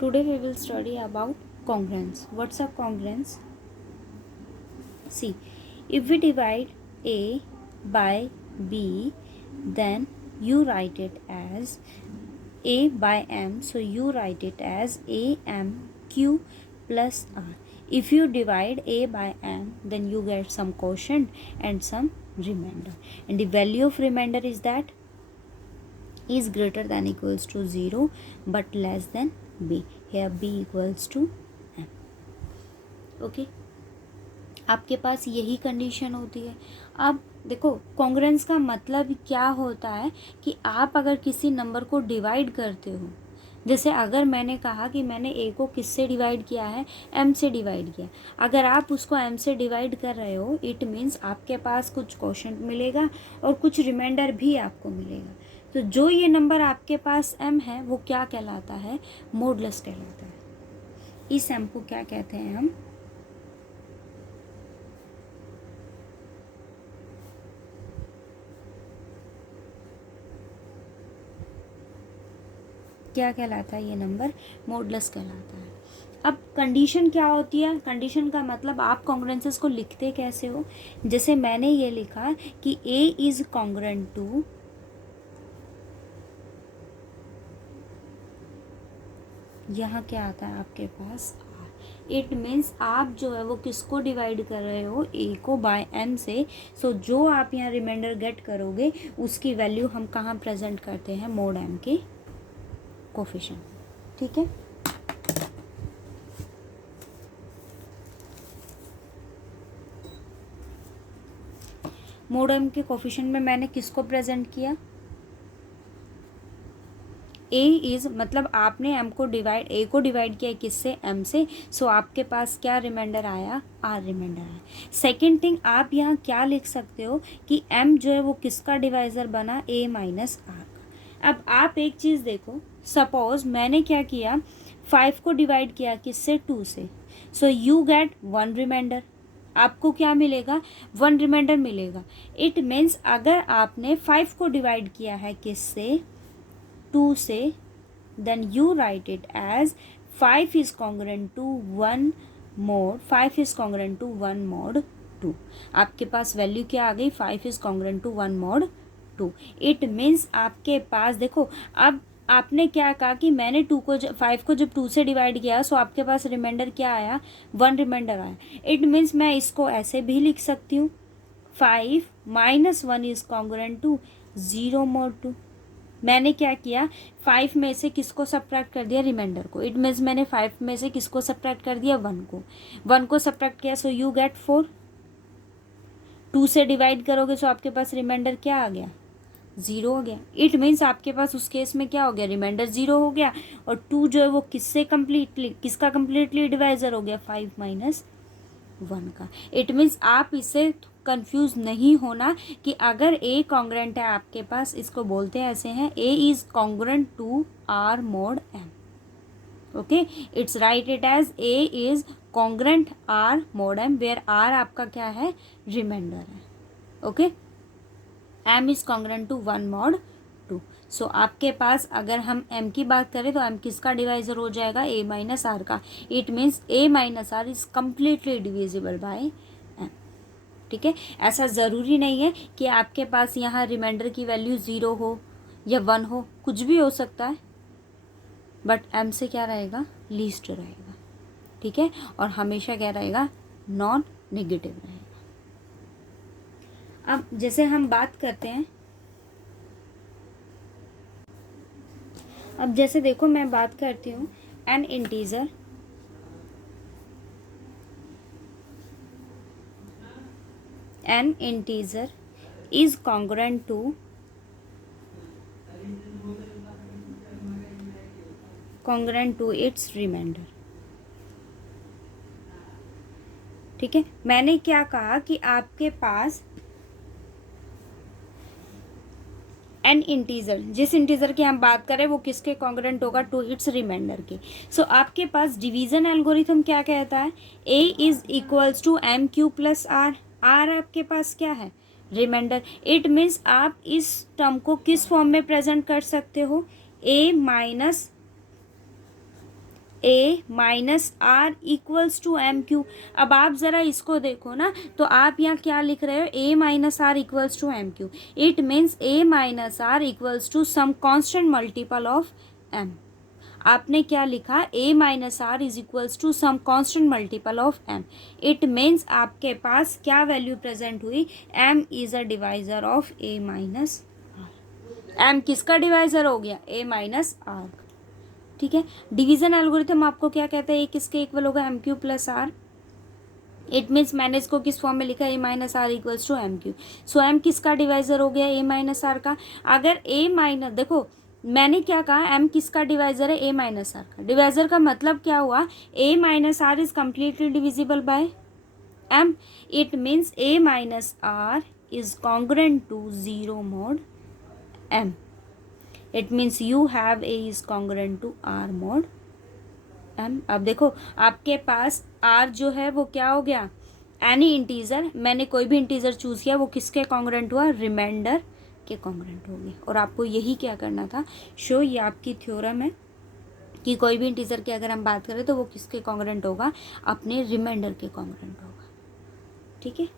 Today we will study about congruence. What's a congruence? See, if we divide A by B, then you write it as A by M. So you write it as AMQ plus R. If you divide A by M, then you get some quotient and some remainder. And the value of remainder is that is greater than equals to 0 but less than B. Here B equals to M. Okay, आपके पास यही condition होती है. अब देखो, congruence का मतलब क्या होता है कि आप अगर किसी नंबर को डिवाइड करते हो, जैसे अगर मैंने कहा कि मैंने ए को किससे डिवाइड किया है, एम से डिवाइड किया. अगर आप उसको एम से डिवाइड कर रहे हो, इट मीन्स आपके पास कुछ क्वोशंट मिलेगा और कुछ रिमाइंडर भी आपको मिलेगा. तो जो ये नंबर आपके पास m है वो क्या कहलाता है? मॉडुलस कहलाता है. इस m को क्या कहते हैं हम? क्या कहलाता है ये नंबर? मॉडुलस कहलाता है. अब कंडीशन क्या होती है? कंडीशन का मतलब आप कॉन्ग्रुएंसेस को लिखते कैसे हो? जैसे मैंने ये लिखा कि a इज कॉन्ग्रुएंट टू, यहाँ क्या आता है आपके पास? r. इट मीन्स आप जो है वो किसको डिवाइड कर रहे हो? a को बाय m से. सो जो आप यहाँ रिमाइंडर गेट करोगे उसकी वैल्यू हम कहाँ प्रेजेंट करते हैं? मोड m के कोफिशिएंट. ठीक है, मोड m के कोफिशिएंट में मैंने किसको प्रेजेंट किया? a इज मतलब आपने m को डिवाइड, a को डिवाइड किया किससे? m से. सो आपके पास क्या रिमाइंडर आया? r रिमाइंडर आया. सेकेंड थिंग, आप यहाँ क्या लिख सकते हो कि m जो है वो किसका डिवाइजर बना? a माइनस r का. अब आप एक चीज़ देखो, सपोज मैंने क्या किया, 5 को डिवाइड किया किससे? 2 से. So you get 1 reminder. आपको क्या मिलेगा? 1 रिमाइंडर मिलेगा. इट मीन्स अगर आपने 5 को डिवाइड किया है किससे? 2 से, then you write it as 5 is congruent to 1 mod 5 is congruent to 1 mod 2. आपके पास वैल्यू क्या आ गई? 5 is congruent to 1 mod 2. It means आपके पास देखो, अब आपने क्या कहा कि मैंने 5 को जब 2 से डिवाइड किया, सो आपके पास रिमाइंडर क्या आया? 1 रिमाइंडर आया. इट मीन्स मैं इसको ऐसे भी लिख सकती हूँ, 5 minus 1 is congruent to 0 mod 2. मैंने क्या किया? 5 में से किसको सब्ट्रैक्ट कर दिया? रिमाइंडर को. इट मीन्स मैंने 5 में से किसको सब्ट्रैक्ट कर दिया? 1 को. 1 को सब्ट्रैक्ट किया, सो यू गेट 4. 2 से डिवाइड करोगे सो आपके पास रिमाइंडर क्या आ गया? 0 हो गया. इट मीन्स आपके पास उस केस में क्या हो गया? रिमाइंडर 0 हो गया और 2 जो है वो किसका कंप्लीटली डिवाइजर हो गया? 5 माइनस 1 का. इट मीन्स आप इससे कंफ्यूज नहीं होना कि अगर a कॉन्ग्रुएंट है आपके पास, इसको बोलते हैं ऐसे हैं, a is congruent to r mod m. Okay, it's right it as a is congruent r mod m, where r आपका क्या है? रिमाइंडर है. Okay, m is congruent to 1 mod 2. So आपके पास अगर हम m की बात करें तो m किसका डिवाइजर हो जाएगा? a माइनस r का. It means a minus r is completely divisible bye m. ठीक है, ऐसा ज़रूरी नहीं है कि आपके पास यहाँ रिमाइंडर की वैल्यू 0 हो या 1 हो, कुछ भी हो सकता है, बट m से क्या रहेगा? लीस्ट रहेगा. ठीक है, और हमेशा क्या रहेगा? नॉन नेगेटिव रहेगा. अब जैसे हम बात करते हैं, अब जैसे देखो मैं बात करती हूँ N integer is congruent to its remainder. ठीक है, मैंने क्या कहा कि आपके पास एन इंटीजर, जिस इंटीजर की हम बात करें वो किसके कॉन्ग्रुएंट होगा? टू इट्स रिमाइंडर के. सो आपके पास डिवीजन एल्गोरिथम क्या कहता है? a is equals to M Q plus r. R आपके पास क्या है? रिमाइंडर. इट मीन्स आप इस टर्म को किस फॉर्म में प्रेजेंट कर सकते हो? a minus a minus are equals to M q. अब आप ज़रा इसको देखो ना, तो आप यहाँ क्या लिख रहे हो, A minus are equals to M Q. It means A minus are equals to some constant multiple of M. आपने क्या लिखा, A minus R is equals to some constant multiple of M. It means आपके पास क्या value present हुई, M is a divisor of A minus R. M किसका divisor हो गया, ए माइनस आर। ठीक है, डिवीजन एल्गोरिथम आपको क्या कहता है, ए किसके इक्वल होगा, M Q plus R. It means मैंने इसको किस फॉर्म में लिखा, A minus are equals to M Q. So M किसका डिवाइजर हो गया, ए माइनस आर का। अगर ए माइनस, देखो मैंने क्या कहा, एम किसका डिवाइजर है, ए माइनस आर का। डिवाइजर का मतलब क्या हुआ, A minus R is completely divisible by M. It means A minus R is congruent to zero mod m. It means you have a is congruent to r mod m. अब देखो आपके पास r जो है वो क्या हो गया, any integer, मैंने कोई भी इंटीजर चूज किया, वो किसके कॉन्ग्रुएंट हुआ, रिमाइंडर के कॉन्ग्रुएंट हो गया। और आपको यही क्या करना था, शो, ये आपकी थ्योरम है कि कोई भी इंटीजर की अगर हम बात करें तो वो किसके कॉन्ग्रुएंट होगा, अपने रिमाइंडर के कॉन्ग्रुएंट होगा। ठीक है,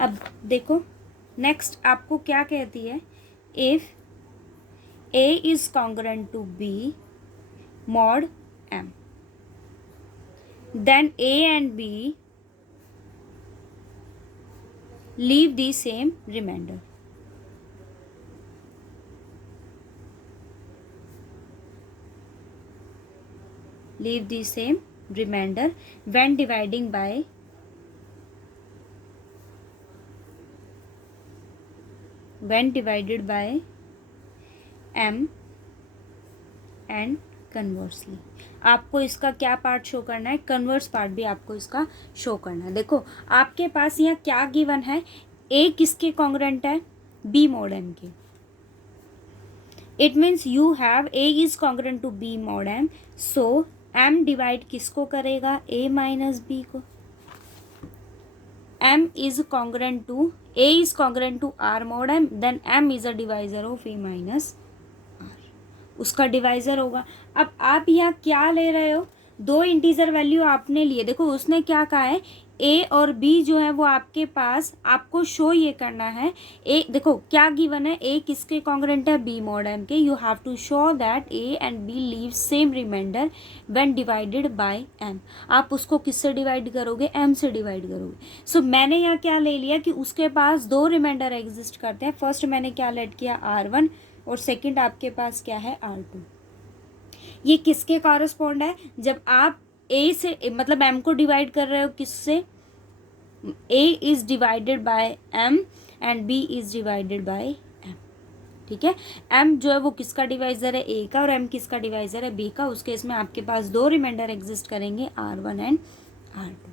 अब देखो नेक्स्ट आपको क्या कहती है, if A is congruent to B mod M, then A and B leave the same remainder. Leave the same remainder when dividing by divided by m and conversely. आपको इसका क्या पार्ट शो करना है, converse part भी आपको इसका show करना है। देखो आपके पास यहाँ क्या गिवन है, ए किसके कॉन्ग्रुएंट है, बी mod m के। It means you have a is congruent to b mod m, so m divide किसको करेगा, a माइनस बी को। m is congruent to a is congruent to r mod m, then m is a divisor of a minus r, उसका divisor होगा। अब आप यहाँ क्या ले रहे हो, दो इंटीजर वैल्यू आपने लिए। देखो उसने क्या कहा है, ए और बी जो है वो आपके पास, आपको शो ये करना है, ए देखो क्या गिवन है, ए किसके कॉन्ग्रुएंट है, बी mod m के। You have to show that a and b leave same reminder when divided by m। आप उसको किससे डिवाइड करोगे, m से डिवाइड करोगे। सो मैंने यहाँ क्या ले लिया कि उसके पास दो रिमाइंडर एग्जिस्ट करते हैं। फर्स्ट मैंने क्या लेट किया, r1, और सेकंड आपके पास क्या है, r2। ये किसके कॉरस्पॉन्ड है, जब आप a से मतलब m को डिवाइड कर रहे हो किससे, a is divided by m and b is divided by m। ठीक है, m जो है वो किसका डिवाइजर है, a का, और m किसका डिवाइजर है, b का। उस केस में आपके पास दो रिमाइंडर एग्जिस्ट करेंगे, r1 एंड r2।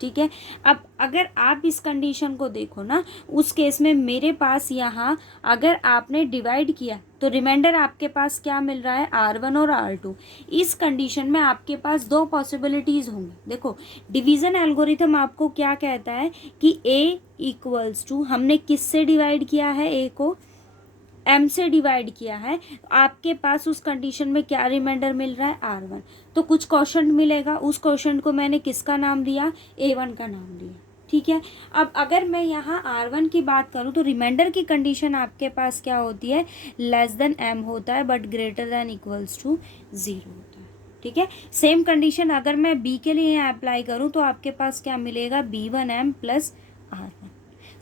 ठीक है, अब अगर आप इस कंडीशन को देखो ना, उस केस में मेरे पास यहाँ अगर आपने डिवाइड किया तो रिमाइंडर आपके पास क्या मिल रहा है, r1 और r2। इस कंडीशन में आपके पास दो पॉसिबिलिटीज़ होंगी। देखो डिवीज़न एल्गोरिथम आपको क्या कहता है कि a इक्वल्स टू, हमने किससे डिवाइड किया है, a को m से डिवाइड किया है, आपके पास उस कंडीशन में क्या रिमाइंडर मिल रहा है, r1। तो कुछ क्वेश्चन मिलेगा, उस क्वेश्चन को मैंने किसका नाम दिया, a1 का नाम दिया। ठीक है, अब अगर मैं यहाँ r1 की बात करूँ तो रिमाइंडर की कंडीशन आपके पास क्या होती है, लेस देन m होता है but greater than equals to 0 होता है। ठीक है, सेम कंडीशन अगर मैं b के लिए यहाँ अप्लाई करूँ तो आपके पास क्या मिलेगा, b1m प्लस r1।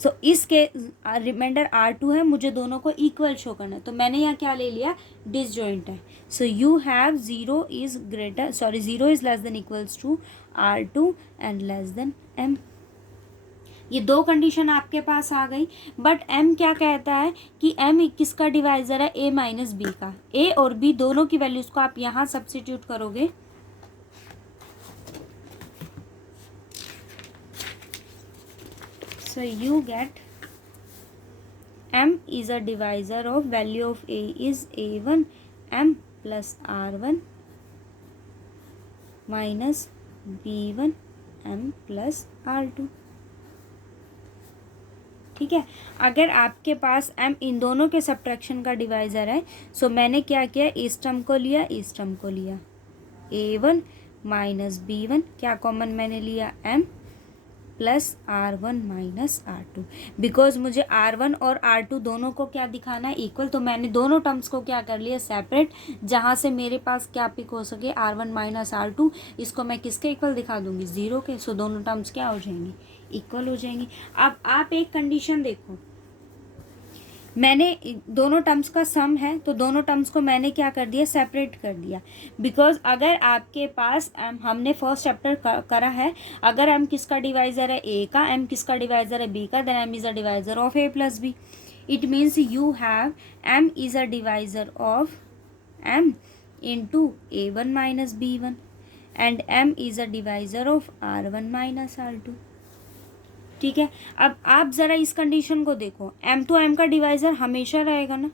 सो इसके रिमाइंडर r2 है, मुझे दोनों को इक्वल शो करना है, तो मैंने यहाँ क्या ले लिया, डिसजॉइंट है। So you have 0 is greater, sorry 0 is less than equals to r2 and less than m। ये दो कंडीशन आपके पास आ गई, बट m क्या कहता है कि m किसका डिवाइजर है, a माइनस बी का। a और b दोनों की वैल्यूज को आप यहाँ सब्स्टिट्यूट करोगे, so you get m is a divisor of value of a is a1 m plus r1 minus b1 m plus r2। ठीक है, अगर आपके पास m इन दोनों के सब्ट्रैक्शन का डिवाइजर है, सो मैंने क्या किया, इस टर्म को लिया, इस टर्म को लिया। A1 माइनस B1, क्या कॉमन मैंने लिया, M plus R1 minus R2, because मुझे R1 और R2 दोनों को क्या दिखाना है, इक्वल, तो मैंने दोनों टर्म्स को क्या कर लिया, सेपरेट, जहाँ से मेरे पास क्या पिक हो सके, R1 माइनस R2, इसको मैं किसके इक्वल दिखा दूंगी, 0 के। सो दोनों टर्म्स क्या हो जाएंगी, इक्वल हो जाएंगी। अब आप एक कंडीशन देखो, मैंने दोनों टर्म्स का सम है तो दोनों टर्म्स को मैंने क्या कर दिया, सेपरेट कर दिया, बिकॉज अगर आपके पास हमने फर्स्ट चैप्टर करा है, अगर m किसका डिवाइजर है, a का, m किसका डिवाइजर है, b का, then m is a divisor of a plus b। It means you have m is a divisor of m into a1 minus b1 and m is a divisor of r1 minus r2। ठीक है, अब आप ज़रा इस condition को देखो, m तो m का डिवाइज़र हमेशा रहेगा ना,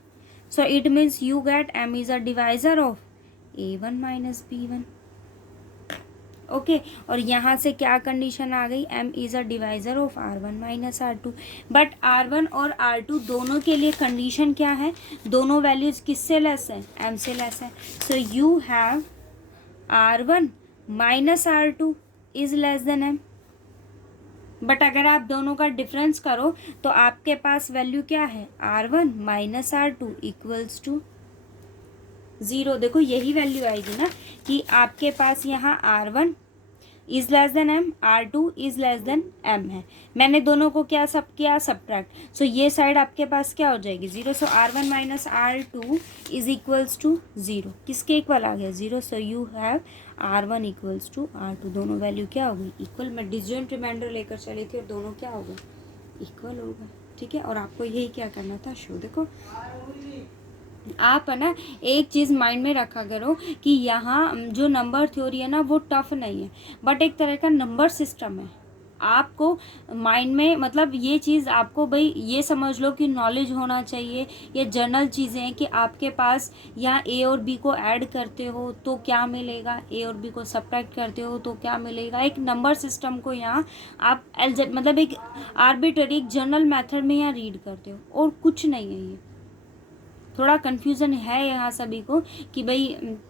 so it means you gate m is a divisor of a1 minus b1। Okay, और यहाँ से क्या कंडीशन आ गई, m is a divisor of r1 minus r2। But r1 और r2 दोनों के लिए कंडीशन क्या है, दोनों वैल्यूज़ किससे लेस है, m से लेस है। So you have r1 minus r2 is less than m। But अगर आप दोनों का डिफरेंस करो तो आपके पास वैल्यू क्या है, R1 minus R2 equals to 0। देखो यही वैल्यू आएगी ना कि आपके पास यहाँ R1 is less than m, R2 is less than m है। मैंने दोनों को क्या सब किया, सब्ट्रैक्ट। सो ये साइड आपके पास क्या हो जाएगी, 0। So R1 minus R2 is equals to 0, किसके इक्वल आ गया, 0। So you have R1 equals to R2, दोनों वैल्यू क्या हो गई, इक्वल। मैं डिसजॉइंट रिमाइंडर लेकर चली थी और दोनों क्या हो गए, इक्वल हो गए। ठीक है, और आपको यही क्या करना था, शो। देखो आप है ना एक चीज़ माइंड में रखा करो कि यहाँ जो नंबर थ्योरी है ना वो टफ नहीं है, बट एक तरह का नंबर सिस्टम है। आपको माइंड में, मतलब ये चीज़ आपको भाई ये समझ लो कि नॉलेज होना चाहिए। ये जनरल चीज़ें हैं कि आपके पास यहाँ ए और बी को ऐड करते हो तो क्या मिलेगा, ए और बी को सब्ट्रैक्ट करते हो तो क्या मिलेगा। एक नंबर सिस्टम को यहाँ आप मतलब एक आर्बिट्ररी, एक जनरल मेथड में यहाँ रीड करते हो और कुछ नहीं है। ये थोड़ा कन्फ्यूज़न है यहाँ सभी को कि भाई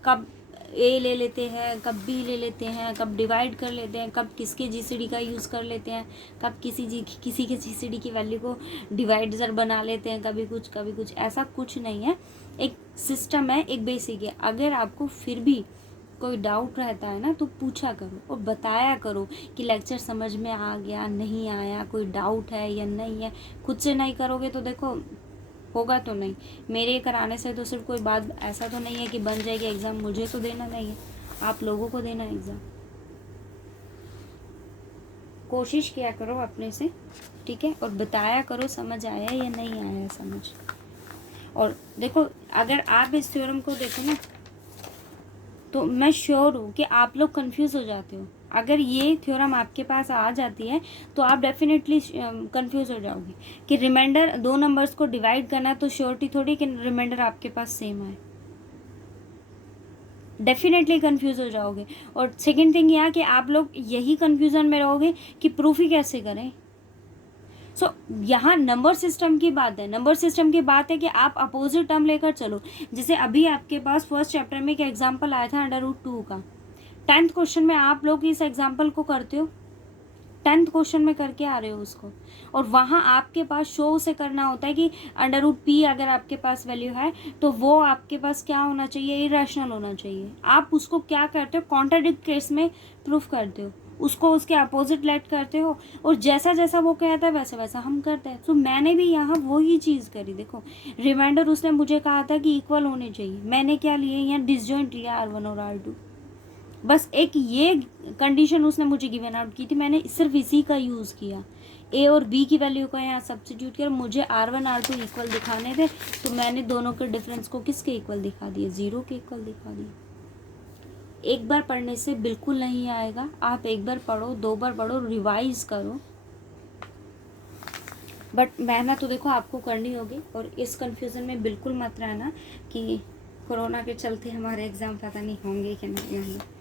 कब ए ले लेते हैं, कब बी ले लेते हैं, कब डिवाइड कर लेते हैं, कब किसके जीसीडी का यूज़ कर लेते हैं, कब किसी के जीसीडी की वैल्यू को डिवाइडर बना लेते हैं, कभी कुछ। ऐसा कुछ नहीं है, एक सिस्टम है, एक बेसिक है। अगर आपको फिर भी कोई डाउट रहता है ना तो पूछा करो और बताया करो कि लेक्चर समझ में आ गया, नहीं आया, कोई डाउट है या नहीं है। खुद से नहीं करोगे तो देखो होगा तो नहीं। मेरे कराने से तो सिर्फ कोई बात ऐसा तो नहीं है कि बन जाएगी एग्ज़ाम, मुझे तो देना नहीं है, आप लोगों को देना एग्ज़ाम। कोशिश किया करो अपने से, ठीक है, और बताया करो समझ आया या नहीं आया समझ। और देखो अगर आप इस थ्योरम को देखो ना तो मैं श्योर हूँ कि आप लोग कंफ्यूज हो जाते हो। अगर ये थ्योरम आपके पास आ जाती है तो आप डेफिनेटली कंफ्यूज हो जाओगे कि रिमाइंडर दो नंबर्स को डिवाइड करना है, तो श्योरिटी थोड़ी कि रिमाइंडर आपके पास सेम आए। डेफिनेटली कंफ्यूज हो जाओगे। और सेकेंड थिंग यह कि आप लोग यही कंफ्यूजन में रहोगे कि प्रूफ ही कैसे करें। सो यहाँ नंबर सिस्टम की बात है, नंबर सिस्टम की बात है कि आप अपोजिट टर्म लेकर चलो। जैसे अभी आपके पास फर्स्ट चैप्टर में एक एग्जाम्पल आया था √2 का, 10th क्वेश्चन में आप लोग इस एग्जाम्पल को करते हो, 10th क्वेश्चन में करके आ रहे हो उसको, और वहाँ आपके पास शो से करना होता है कि √p अगर आपके पास वैल्यू है तो वो आपके पास क्या होना चाहिए, इरेशनल होना चाहिए। आप उसको क्या करते हो, कॉन्ट्राडिक्ट केस में प्रूफ करते हो, उसको उसके अपोजिट लेट करते हो, और जैसा जैसा वो कहता है वैसा वैसा हम करते हैं। तो मैंने भी यहाँ वही चीज़ करी। देखो रिमाइंडर उसने मुझे कहा था कि इक्वल होने चाहिए, मैंने क्या लिए यहाँ डिसजॉइंट लिया R1 और R2। बस एक ये कंडीशन उसने मुझे गिवन आउट की थी, मैंने सिर्फ इसी का यूज़ किया, ए और बी की वैल्यू का यहाँ सब्स्टिट्यूट किया। मुझे R1 R2 इक्वल दिखाने थे तो मैंने दोनों के डिफरेंस को किसके इक्वल दिखा दिए, 0 के इक्वल दिखा दिए। एक बार पढ़ने से बिल्कुल नहीं आएगा, आप एक बार पढ़ो, 2 बार पढ़ो, रिवाइज करो, बट मेहनत तो देखो आपको करनी होगी। और इस कन्फ्यूज़न में बिल्कुल मत रहना कि कोरोना के चलते हमारे एग्ज़ाम पता नहीं होंगे कि नहीं होंगे।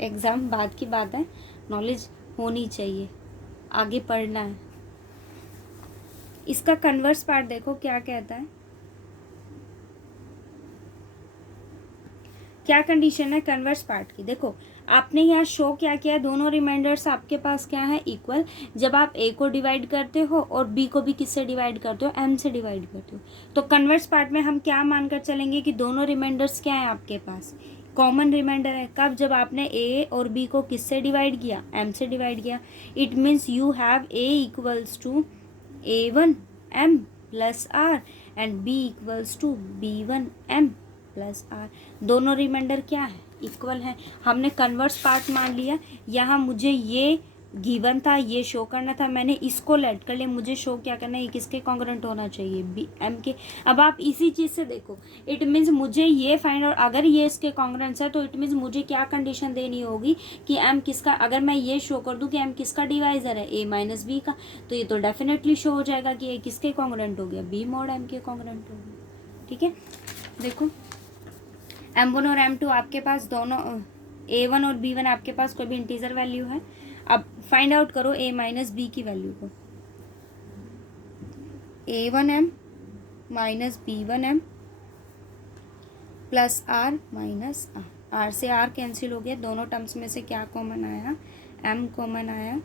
एग्ज़ाम बाद की बात है, नॉलेज होनी चाहिए, आगे पढ़ना है। इसका कन्वर्स पार्ट देखो क्या कहता है क्या कंडीशन है कन्वर्स पार्ट की? देखो आपने यहाँ शो क्या किया, दोनों रिमाइंडर्स आपके पास क्या है, इक्वल। जब आप ए को डिवाइड करते हो और बी को भी किससे डिवाइड करते हो, एम से डिवाइड करते हो, तो कन्वर्स पार्ट में हम क्या मानकर चलेंगे कि दोनों रिमाइंडर्स क्या है आपके पास, कॉमन रिमाइंडर है। कब? जब आपने ए और बी को किससे डिवाइड किया, एम से डिवाइड किया। It means you have a equals to A1 M plus r and b equals to B1 M plus r. दोनों रिमाइंडर क्या है, इक्वल है। हमने कन्वर्स पार्ट मान लिया। यहाँ मुझे ये गिवन था, ये शो करना था, मैंने इसको लेट कर लिया। मुझे शो क्या करना है, ये किसके कॉन्ग्रुएंट होना चाहिए, बी एम के। अब आप इसी चीज़ से देखो, इट मीन्स मुझे ये फाइंड आउट, अगर ये इसके कॉन्ग्रुएंट्स है तो इट मीन्स मुझे क्या कंडीशन देनी होगी कि एम किसका, अगर मैं ये शो कर दूं कि एम किसका डिवाइजर है, ए माइनस बी का, तो ये तो डेफिनेटली शो हो जाएगा कि ये किसके कॉन्ग्रुएंट हो गया, बी मॉड एम के कॉन्ग्रुएंट हो गया। ठीक है, देखो M1 और M2 आपके पास दोनों, A1 और B1 आपके पास कोई भी इंटीजर वैल्यू है। अब फाइंड आउट करो A माइनस बी की वैल्यू को। A1M minus B1M plus R minus R से R कैंसिल हो गया, दोनों टर्म्स में से क्या कॉमन आया, M कॉमन आया,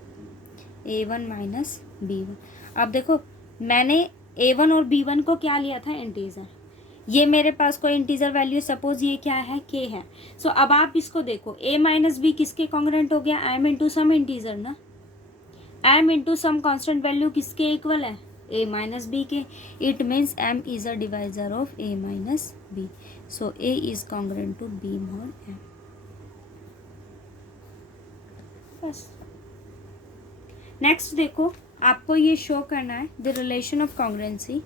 A1 माइनस B1। अब देखो मैंने A1 और B1 को क्या लिया था, इंटीजर। ये मेरे पास कोई इंटीजर वैल्यू, सपोज ये क्या है, k है। सो अब आप इसको देखो, a माइनस बी किसके कॉन्ग्रुएंट हो गया, m इंटू सम इंटीजर ना, m into some constant value किसके इक्वल है, a माइनस बी के। It means m is a divisor of a minus b, so a is congruent to b mod m। बस। Next देखो, आपको ये show करना है the relation of congruency.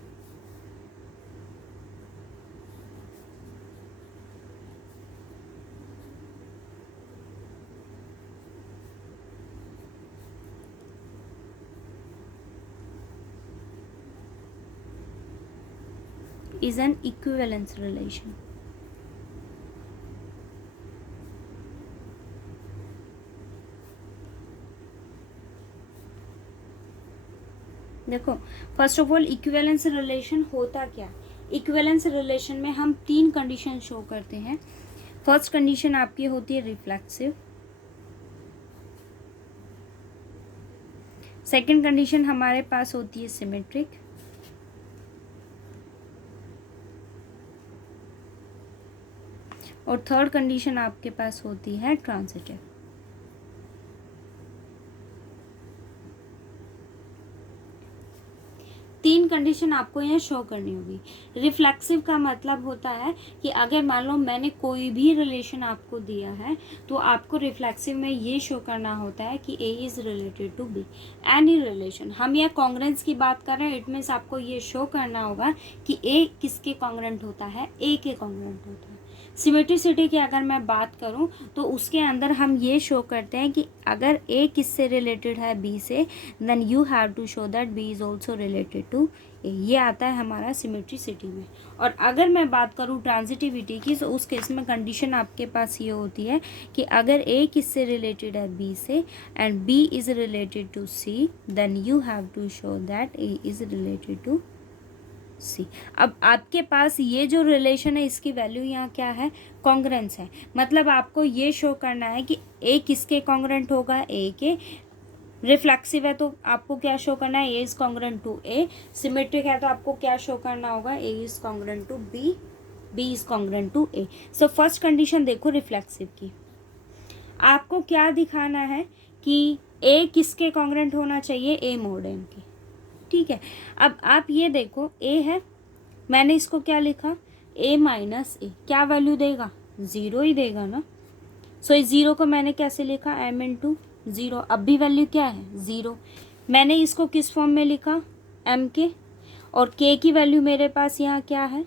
is an equivalence relation। देखो first of all equivalence relation होता क्या, equivalence relation में हम 3 कंडीशन शो करते हैं। फर्स्ट कंडीशन आपकी होती है रिफ्लेक्सिव, सेकंड कंडीशन हमारे पास होती है सिमेट्रिक, और थर्ड कंडीशन आपके पास होती है ट्रांजिटिव। तीन कंडीशन आपको यहाँ शो करनी होगी। रिफ्लेक्सिव का मतलब होता है कि अगर मान लो मैंने कोई भी रिलेशन आपको दिया है तो आपको रिफ्लेक्सिव में ये शो करना होता है कि A is related to B. Any relation, हम यहाँ कॉन्ग्रुएंस की बात कर रहे हैं, इट मीन्स आपको ये शो करना होगा कि ए किसके कॉन्ग्रुएंट होता है, ए के कॉन्ग्रुएंट होता है। सिमेट्रिसिटी की अगर मैं बात करूं तो उसके अंदर हम ये शो करते हैं कि अगर ए किससे रिलेटेड है, बी से, then you have to show that B is also related to A. ये आता है हमारा सिमेट्रिसिटी में। और अगर मैं बात करूं ट्रांजिटिविटी की तो उस केस में कंडीशन आपके पास ये होती है कि अगर ए किससे रिलेटेड है, बी से, and B is related to C, then you have to show that A is related to C. अब आपके पास ये जो रिलेशन है इसकी वैल्यू यहाँ क्या है, कॉन्ग्रुएंस है। मतलब आपको ये शो करना है कि ए किसके कॉन्ग्रुएंट होगा, ए के। रिफ्लेक्सिव है तो आपको क्या शो करना है, A is congruent to A. Symmetric है तो आपको क्या शो करना होगा, A is congruent to B, B is congruent to A. So first condition देखो रिफ्लेक्सिव की, आपको क्या दिखाना है कि ए किसके कॉन्ग्रुएंट होना चाहिए, ए मॉड एम के। ठीक है, अब आप ये देखो ए है, मैंने इसको क्या लिखा, ए माइनस ए, क्या वैल्यू देगा, 0 ही देगा ना। सो इस 0 को मैंने कैसे लिखा, m इंटू 0। अब भी वैल्यू क्या है, 0। मैंने इसको किस फॉर्म में लिखा, m के, और k की वैल्यू मेरे पास यहाँ क्या है,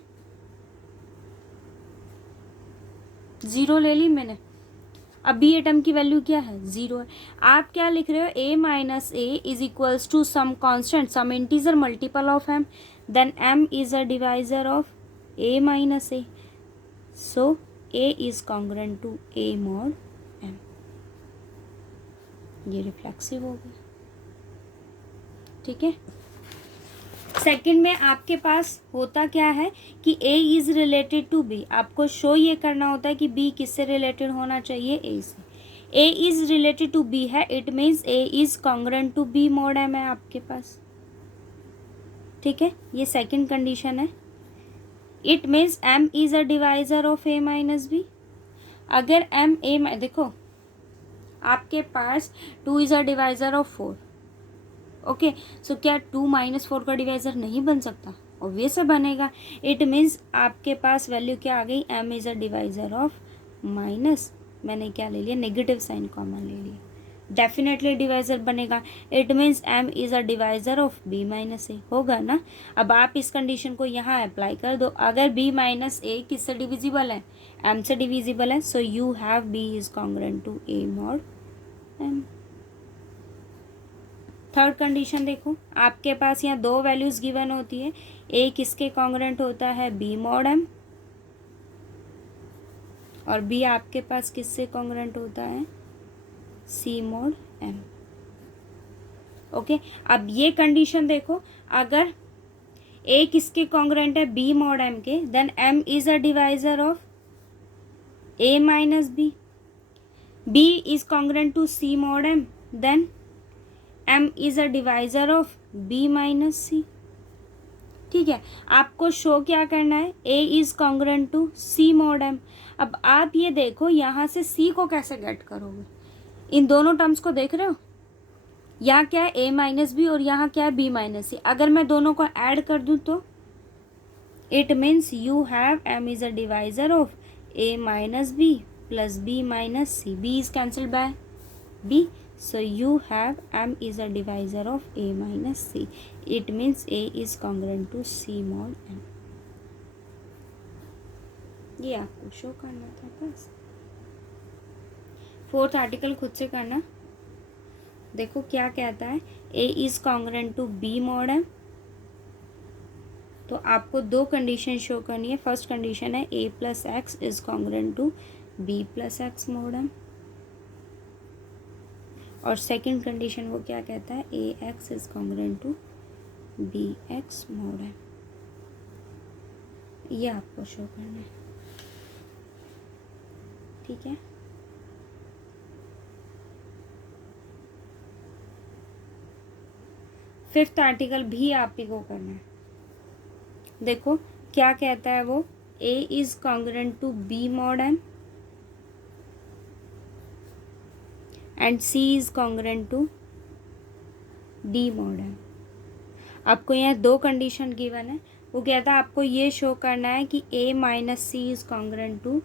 0 ले ली मैंने। अब बी ए टर्म की वैल्यू क्या है, 0 है। आप क्या लिख रहे हो, a minus a is equals to some constant, some integer multiple of m, then m is a divisor of a minus a, so a is congruent to a mod m। ये reflexive हो गया। ठीक है, second में आपके पास होता क्या है कि A is related to B, आपको शो ये करना होता है कि B किससे रिलेटेड होना चाहिए, A से। A is related to B है, it means A is congruent to B mod M है आपके पास, ठीक है, ये सेकंड कंडीशन है। It means M is a divisor of A minus B। अगर M A, देखो आपके पास 2 is a divisor of 4, okay, so क्या 2 माइनस 4 का डिवाइजर नहीं बन सकता? ऑब्वियस है बनेगा। इट मीन्स आपके पास वैल्यू क्या आ गई, M is a divisor of minus, मैंने क्या ले लिया, नेगेटिव साइन कॉमन ले लिया, डेफिनेटली डिवाइजर बनेगा। It means M is a divisor of B minus A, होगा ना। अब आप इस कंडीशन को यहाँ अप्लाई कर दो, अगर B माइनस A किससे डिविजिबल है, M से डिविजिबल है, so you have B is congruent to A mod M। Third condition देखो, आपके पास यहाँ दो वैल्यूज गिवन होती है, A किसके कॉन्ग्रुएंट होता है, B मॉड M, और B आपके पास किससे कॉन्ग्रुएंट होता है, C मॉड M। ओके, अब ये कंडीशन देखो, अगर A किसके कॉन्ग्रुएंट है, B मॉड M के, then M is a divisor of A minus B। B is congruent to C mod M, then M is a divisor of B minus C। ठीक है, आपको show क्या करना है, A is congruent to C mod M। अब आप ये देखो यहाँ से C को कैसे गेट करोगे, इन दोनों टर्म्स को देख रहे हो, यहाँ क्या है A माइनस B और यहाँ क्या है B माइनस C। अगर मैं दोनों को ऐड कर दूँ तो it means you have M is a divisor of A minus B plus B minus C, B is cancelled by B, so you have M is a divisor of A minus C. It means A is congruent to C mod M. ये आपको show करना था बस। Fourth article खुद से करना, देखो क्या कहता है, A is congruent to B mod M। तो आपको दो कंडीशन शो करनी है। फर्स्ट कंडीशन है A plus X is congruent to B plus X mod M, और सेकंड कंडीशन वो क्या कहता है, A X is congruent to B X mod M। ये आपको शो करना है, ठीक है। फिफ्थ आर्टिकल भी आप ही को करना है। देखो क्या कहता है वो, A is congruent to B mod M and C is congruent to D mod M। आपको यहाँ दो कंडीशन गिवन है, वो कहता है आपको ये शो करना है कि A minus C is congruent to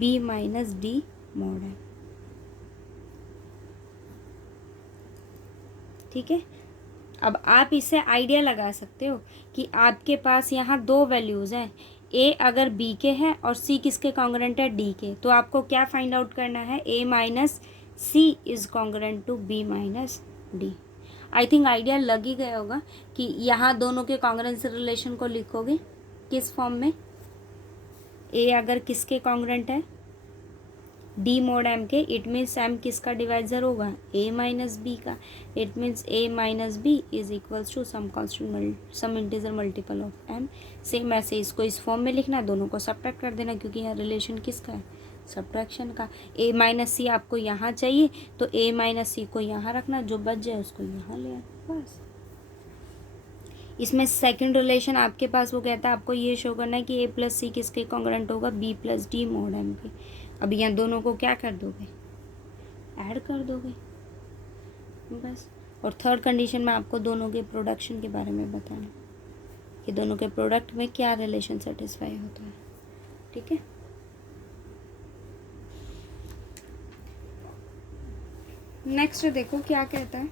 B minus D mod M, ठीक है। अब आप इससे आइडिया लगा सकते हो कि आपके पास यहाँ दो वैल्यूज़ हैं, A अगर B के है और C किसके कॉन्ग्रुएंट है, D के, तो आपको क्या फाइंड आउट करना है, A minus C is congruent to B minus D। I think idea लग ही गया होगा कि यहाँ दोनों के कॉन्ग्रुएंस रिलेशन को लिखोगे किस फॉर्म में, A अगर किसके कॉन्ग्रुएंट है, D मॉड M के, इट मीन्स M किसका डिवाइजर होगा, A माइनस B का, it means A minus B is equals to some constant some integer multiple of M। Same ऐसे इसको इस फॉर्म में लिखना है, दोनों को सब्ट्रैक्ट कर देना, क्योंकि यहाँ रिलेशन किसका है, सब्ट्रैक्शन का। A माइनस C आपको यहाँ चाहिए तो A माइनस C को यहाँ रखना, जो बच जाए उसको यहाँ ले आना, बस। इसमें सेकंड रिलेशन आपके पास वो कहता है आपको ये शो करना है कि A प्लस C किसके कॉन्ग्रुएंट होगा, B plus D mod M के। अब यहाँ दोनों को क्या कर दोगे, ऐड कर दोगे, बस। और थर्ड कंडीशन में आपको दोनों के प्रोडक्शन के बारे में बताना कि दोनों के प्रोडक्ट में क्या रिलेशन सेटिस्फाई होता है, ठीक है। नेक्स्ट देखो क्या कहता है,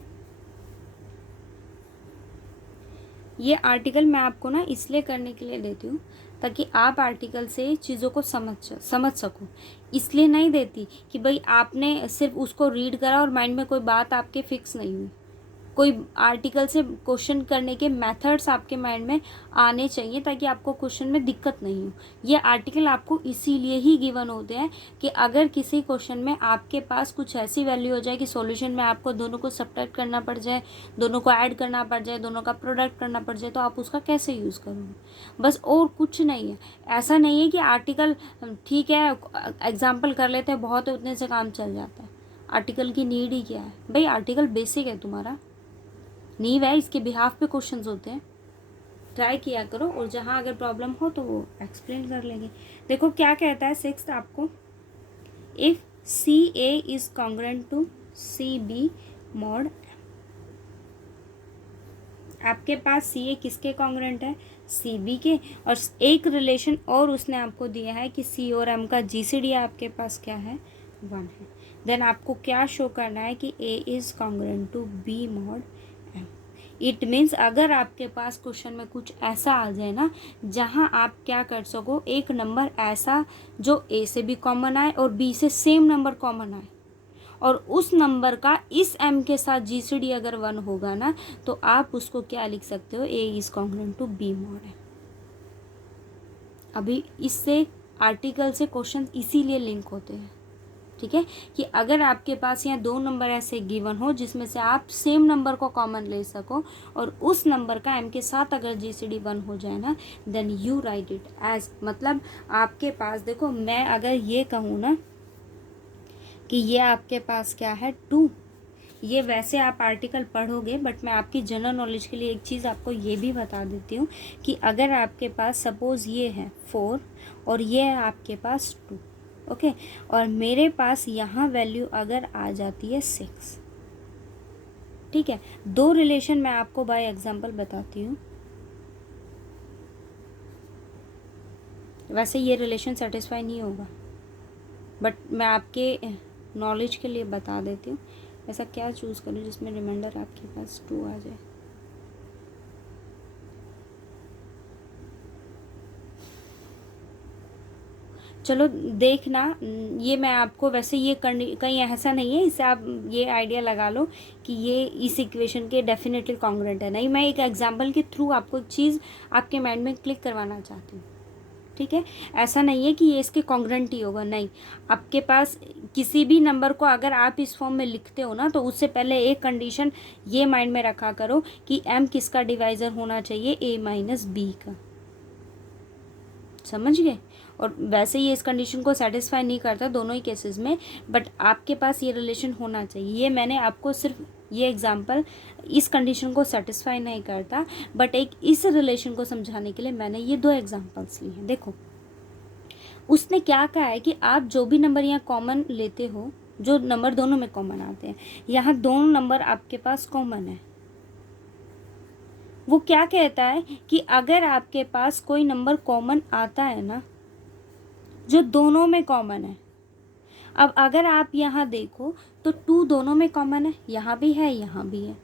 ये आर्टिकल मैं आपको ना इसलिए करने के लिए देती हूँ ताकि आप आर्टिकल से चीज़ों को समझ सको, इसलिए नहीं देती कि भाई आपने सिर्फ उसको रीड करा और माइंड में कोई बात आपके फिक्स नहीं हुई, कोई आर्टिकल से क्वेश्चन करने के मेथड्स आपके माइंड में आने चाहिए ताकि आपको क्वेश्चन में दिक्कत नहीं हो। ये आर्टिकल आपको इसीलिए ही गिवन होते हैं कि अगर किसी क्वेश्चन में आपके पास कुछ ऐसी वैल्यू हो जाए कि सॉल्यूशन में आपको दोनों को सब्ट्रैक्ट करना पड़ जाए, दोनों को ऐड करना पड़ जाए, दोनों का प्रोडक्ट करना पड़ जाए, तो आप उसका कैसे यूज़ करोगे, बस, और कुछ नहीं है। ऐसा नहीं है कि आर्टिकल ठीक है एग्जाम्पल कर लेते हैं बहुत है उतने से काम चल जाता है। आर्टिकल की नीड ही क्या है भाई, आर्टिकल बेसिक है, तुम्हारा नीव है, इसके बिहाफ पे क्वेश्चंस होते हैं। ट्राई किया करो और जहाँ अगर प्रॉब्लम हो तो वो एक्सप्लेन कर लेंगे। देखो क्या कहता है सिक्स्थ आपको, if c A is congruent to C B mod, आपके पास सी ए किसके कॉन्ग्रेंट है, सी बी के, और एक रिलेशन और उसने आपको दिया है कि सी और एम का जीसीडी आपके पास क्या है, 1 है। देन आपको क्या शो करना है कि A is congruent to B mod M. It means अगर आपके पास क्वेश्चन में कुछ ऐसा आ जाए ना जहाँ आप क्या कर सको, एक नंबर ऐसा जो ए से भी कॉमन आए और बी से सेम नंबर कॉमन आए, और उस नंबर का इस एम के साथ जीसीडी अगर 1 होगा ना तो आप उसको क्या लिख सकते हो, A is congruent to B mod है। अभी इससे आर्टिकल से क्वेश्चन इसीलिए लिंक होते हैं, ठीक है, कि अगर आपके पास यहाँ 2 नंबर ऐसे गिवन हो जिसमें से आप सेम नंबर को कॉमन ले सको और उस नंबर का एम के साथ अगर जीसीडी 1 हो जाए ना, then you write it as, मतलब आपके पास देखो मैं अगर ये कहूँ ना कि ये आपके पास क्या है 2, ये वैसे आप आर्टिकल पढ़ोगे बट मैं आपकी जनरल नॉलेज के लिए एक चीज़ आपको ये भी बता देती हूँ कि अगर आपके पास सपोज़ ये है 4 और ये है आपके पास 2, ओके, और मेरे पास यहाँ वैल्यू अगर आ जाती है 6, ठीक है, 2 रिलेशन मैं आपको बाय एग्जांपल बताती हूँ। वैसे ये रिलेशन सेटिस्फाई नहीं होगा बट मैं आपके नॉलेज के लिए बता देती हूँ। ऐसा क्या चूज़ करूँ जिसमें रिमाइंडर आपके पास 2 आ जाए। चलो देखना, ये मैं आपको वैसे ये कहीं ऐसा नहीं है, इससे आप ये आइडिया लगा लो कि ये इस इक्वेशन के डेफिनेटली कॉन्ग्रुएंट है, नहीं, मैं एक एग्जांपल के थ्रू आपको एक चीज़ आपके माइंड में क्लिक करवाना चाहती हूँ, ठीक है। ऐसा नहीं है कि ये इसके कॉन्ग्रुएंट ही होगा, नहीं, आपके पास किसी भी नंबर को अगर आप इस फॉर्म में लिखते हो ना तो उससे पहले एक कंडीशन ये माइंड में रखा करो कि m किसका डिवाइज़र होना चाहिए, a माइनस बी का, समझ गए। और वैसे ये इस कंडीशन को सेटिस्फाई नहीं करता दोनों ही केसेस में, बट आपके पास ये रिलेशन होना चाहिए। ये मैंने आपको सिर्फ ये एग्जांपल इस कंडीशन को सेटिस्फाई नहीं करता बट एक इस रिलेशन को समझाने के लिए मैंने ये 2 एग्जांपल्स लिए हैं। देखो उसने क्या कहा है कि आप जो भी नंबर यहाँ कॉमन लेते हो, जो नंबर दोनों में कॉमन आते हैं, यहाँ दोनों नंबर आपके पास कॉमन है। वो क्या कहता है कि अगर आपके पास कोई नंबर कॉमन आता है ना जो दोनों में कॉमन है, अब अगर आप यहाँ देखो तो 2 दोनों में कॉमन है, यहाँ भी है यहाँ भी है,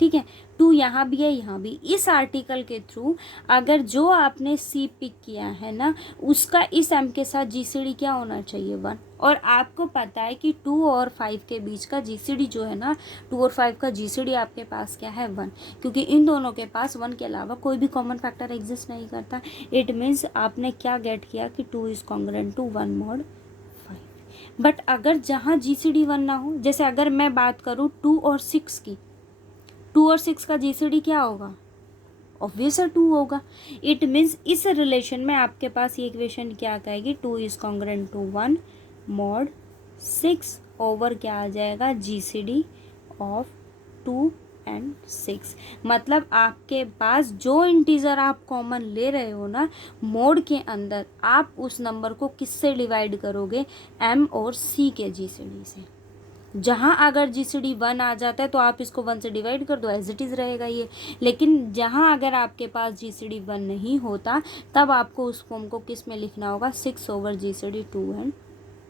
ठीक है, 2 यहाँ भी है यहाँ भी। इस आर्टिकल के थ्रू अगर जो आपने सी पिक किया है ना उसका इस एम के साथ जीसीडी क्या होना चाहिए, 1, और आपको पता है कि 2 और 5 के बीच का जीसीडी जो है ना, 2 और 5 का जीसीडी आपके पास क्या है, 1, क्योंकि इन दोनों के पास 1 के अलावा कोई भी कॉमन फैक्टर एग्जिस्ट नहीं करता। इट मीन्स आपने क्या गेट किया कि 2 is congruent to 1 mod 5। But अगर जहाँ जीसीडी 1 ना हो, जैसे अगर मैं बात करूँ 2 और 6 की, 2 और 6 का जीसीडी क्या होगा, ऑब्वियस 2 होगा। इट मीन्स इस रिलेशन में आपके पास ये इक्वेशन क्या कहेगी, 2 is congruent to 1 mod 6 over क्या आ जाएगा, जीसीडी ऑफ 2 एंड 6। मतलब आपके पास जो इंटीजर आप कॉमन ले रहे हो ना मोड के अंदर, आप उस नंबर को किससे डिवाइड करोगे, m और c के जीसीडी से। जहाँ अगर जीसीडी 1 आ जाता है तो आप इसको 1 से डिवाइड कर दो, एज इट इज़ रहेगा ये। लेकिन जहाँ अगर आपके पास जीसीडी 1 नहीं होता तब आपको उस फॉर्म को किस में लिखना होगा, 6 ओवर जीसीडी 2 एंड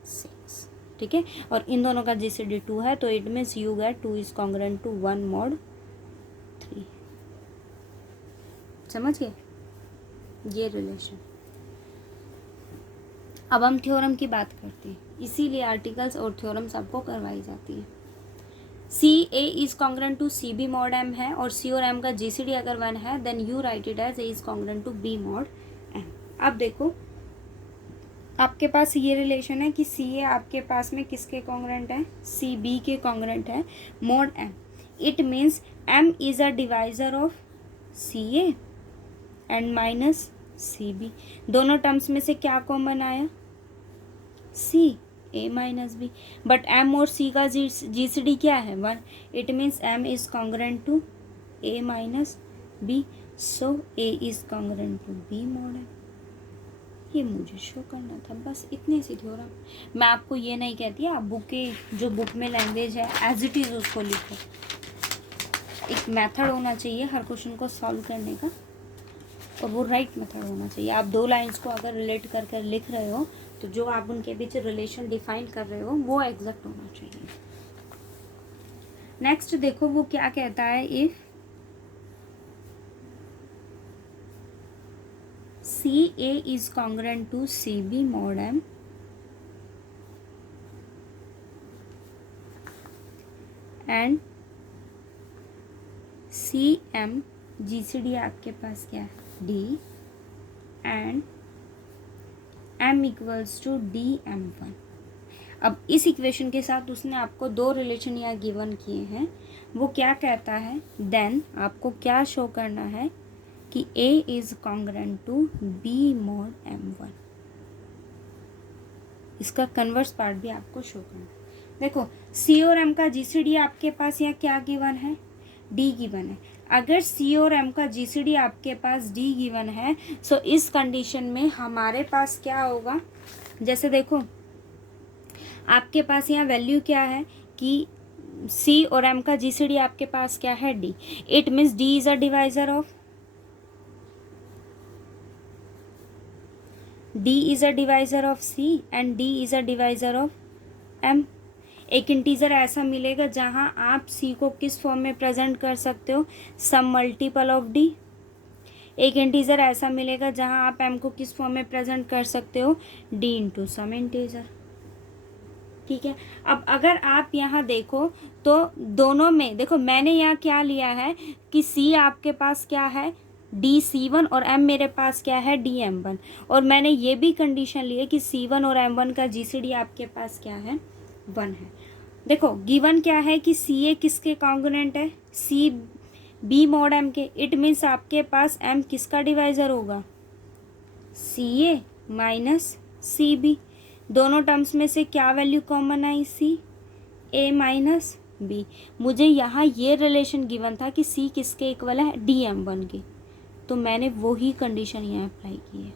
6, ठीक है। और इन दोनों का जीसीडी 2 है तो it means you get 2 is congruent to 1 mod 3। समझ गए ये रिलेशन। अब हम थ्योरम की बात करते हैं, इसीलिए आर्टिकल्स और थ्योरम्स आपको करवाई जाती है। C A is congruent to C B mod M है और सी और एम का जी सी डी अगर 1 है then you write it as a is congruent to B mod m. अब देखो आपके पास ये रिलेशन है कि सी ए आपके पास में किसके कॉन्ग्रेंट है, सी बी के कॉन्ग्रेंट है mod M. It means M is a divisor of C A and minus C B. दोनों टर्म्स में से क्या कॉमन आया, सी ए माइनस बी, बट एम और सी का जी सी डी क्या है 1। It means M is congruent to A minus b, so A is congruent to B mod m. ये मुझे शो करना था, बस इतनी सी थ्योरम। मैं आपको ये नहीं कहती आप बुक के जो बुक में लैंग्वेज है एज इट इज़ उसको लिखो। एक मेथड होना चाहिए हर क्वेश्चन को सॉल्व करने का और वो राइट मेथड होना चाहिए। आप 2 लाइंस को अगर रिलेट कर कर लिख रहे हो तो जो आप उनके बीच रिलेशन डिफाइन कर रहे हो वो एग्जैक्ट होना चाहिए। नेक्स्ट देखो वो क्या कहता है, if c A is congruent to C B mod m and c m G C D आपके पास क्या है d and m equals to d m one. अब इस इक्वेशन के साथ उसने आपको 2 रिलेशन यहाँ गिवन किए हैं। वो क्या कहता है, देन आपको क्या शो करना है कि A is congruent to B mod M1। इसका कन्वर्स पार्ट भी आपको शो करना है। देखो C और M का GCD आपके पास यहाँ क्या गिवन है, D गिवन है। अगर C और M का GCD आपके पास D गिवन है सो इस कंडीशन में हमारे पास क्या होगा, जैसे देखो आपके पास यहाँ वैल्यू क्या है कि C और M का GCD आपके पास क्या है D। It means D is a divisor of D is a divisor of C and D is a divisor of M। एक इंटीजर ऐसा मिलेगा जहां आप C को किस फॉर्म में प्रेजेंट कर सकते हो, सम मल्टीपल ऑफ D। एक इंटीजर ऐसा मिलेगा जहां आप M को किस फॉर्म में प्रेजेंट कर सकते हो, D इंटू सम इंटीजर। ठीक है, अब अगर आप यहाँ देखो तो दोनों में देखो मैंने यहाँ क्या लिया है कि C आपके पास क्या है D_C1 और M मेरे पास क्या है DM1। और मैंने ये भी कंडीशन ली है कि C1 और M1 का GCD आपके पास क्या है 1 है। देखो गिवन क्या है कि CA किसके कॉन्ग्रेंट है, CB मॉड M के। इट मीन्स आपके पास M किसका डिवाइजर होगा, CA माइनस CB। दोनों टर्म्स में से क्या वैल्यू कॉमन आई, CA माइनस B। मुझे यहाँ ये रिलेशन गिवन था कि C किसके इक्वल है DM1 के, तो मैंने वो ही कंडीशन यहाँ अप्लाई की है।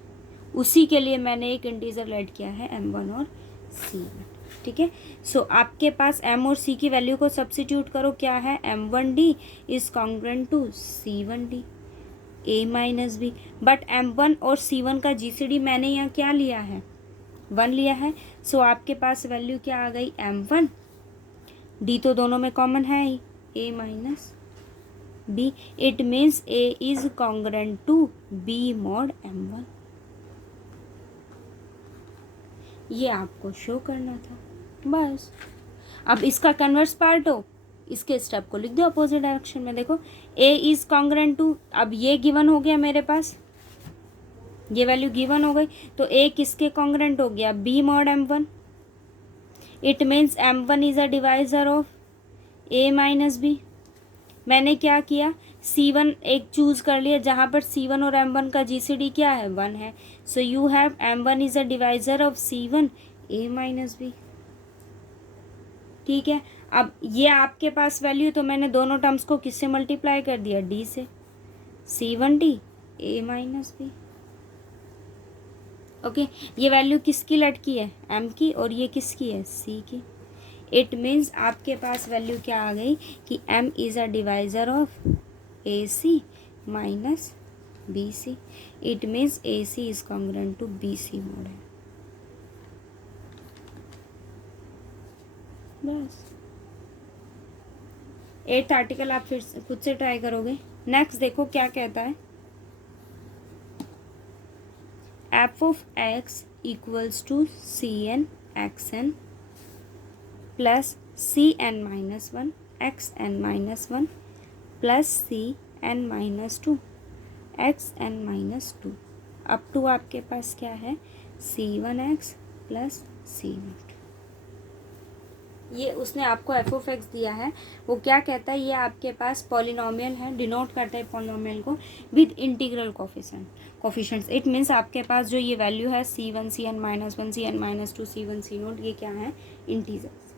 उसी के लिए मैंने एक इंटीजर ऐड किया है M1 और C1। ठीक है, सो आपके पास M और C की वैल्यू को सब्स्टिट्यूट करो, क्या है M1D is congruent to C1D A minus B। But M1 और C1 का GCD मैंने यहाँ क्या लिया है 1 लिया है। सो आपके पास वैल्यू क्या आ गई M1, D तो दोनों में कॉमन है ही A minus B। It means A is congruent to B mod M1। ये आपको शो करना था बस। अब इसका कन्वर्स पार्ट हो, इसके स्टेप को लिख दो अपोजिट डायरेक्शन में। देखो A इज कॉन्ग्रेंट टू, अब ये गिवन हो गया मेरे पास, ये वैल्यू गिवन हो गई, तो A किसके कॉन्ग्रेंट हो गया B mod M1। It means M1 is a divisor of A minus B। मैंने क्या किया, C1 एक चूज कर लिया जहाँ पर C1 और M1 का GCD क्या है 1 है। So you have M1 is a divisor of C1 A minus B। ठीक है, अब ये आपके पास वैल्यू, तो मैंने दोनों टर्म्स को किससे मल्टीप्लाई कर दिया, D से, C1D A minus B। Okay, ये वैल्यू किसकी लटकी है M की और ये किसकी है C की। इट मीन्स आपके पास वैल्यू क्या आ गई कि M is a divisor of AC minus BC। It means AC is congruent to BC mod है। बस 8th आर्टिकल आप फिर खुद से ट्राई करोगे। नेक्स्ट देखो क्या कहता है, f of x equals to Cn xn plus Cn minus 1 X N minus one plus C N minus two X N minus two up to आपके पास क्या है C one X plus C nought. ये उसने आपको F of x दिया है, वो क्या कहता है, ये आपके पास पॉलिनोमियल है, डिनोट करता है पॉलिनोमियल को with integral coefficients. It means आपके पास जो ये वैल्यू है C one C N minus one C N minus two C one C nought, ये क्या है इंटीजर्स।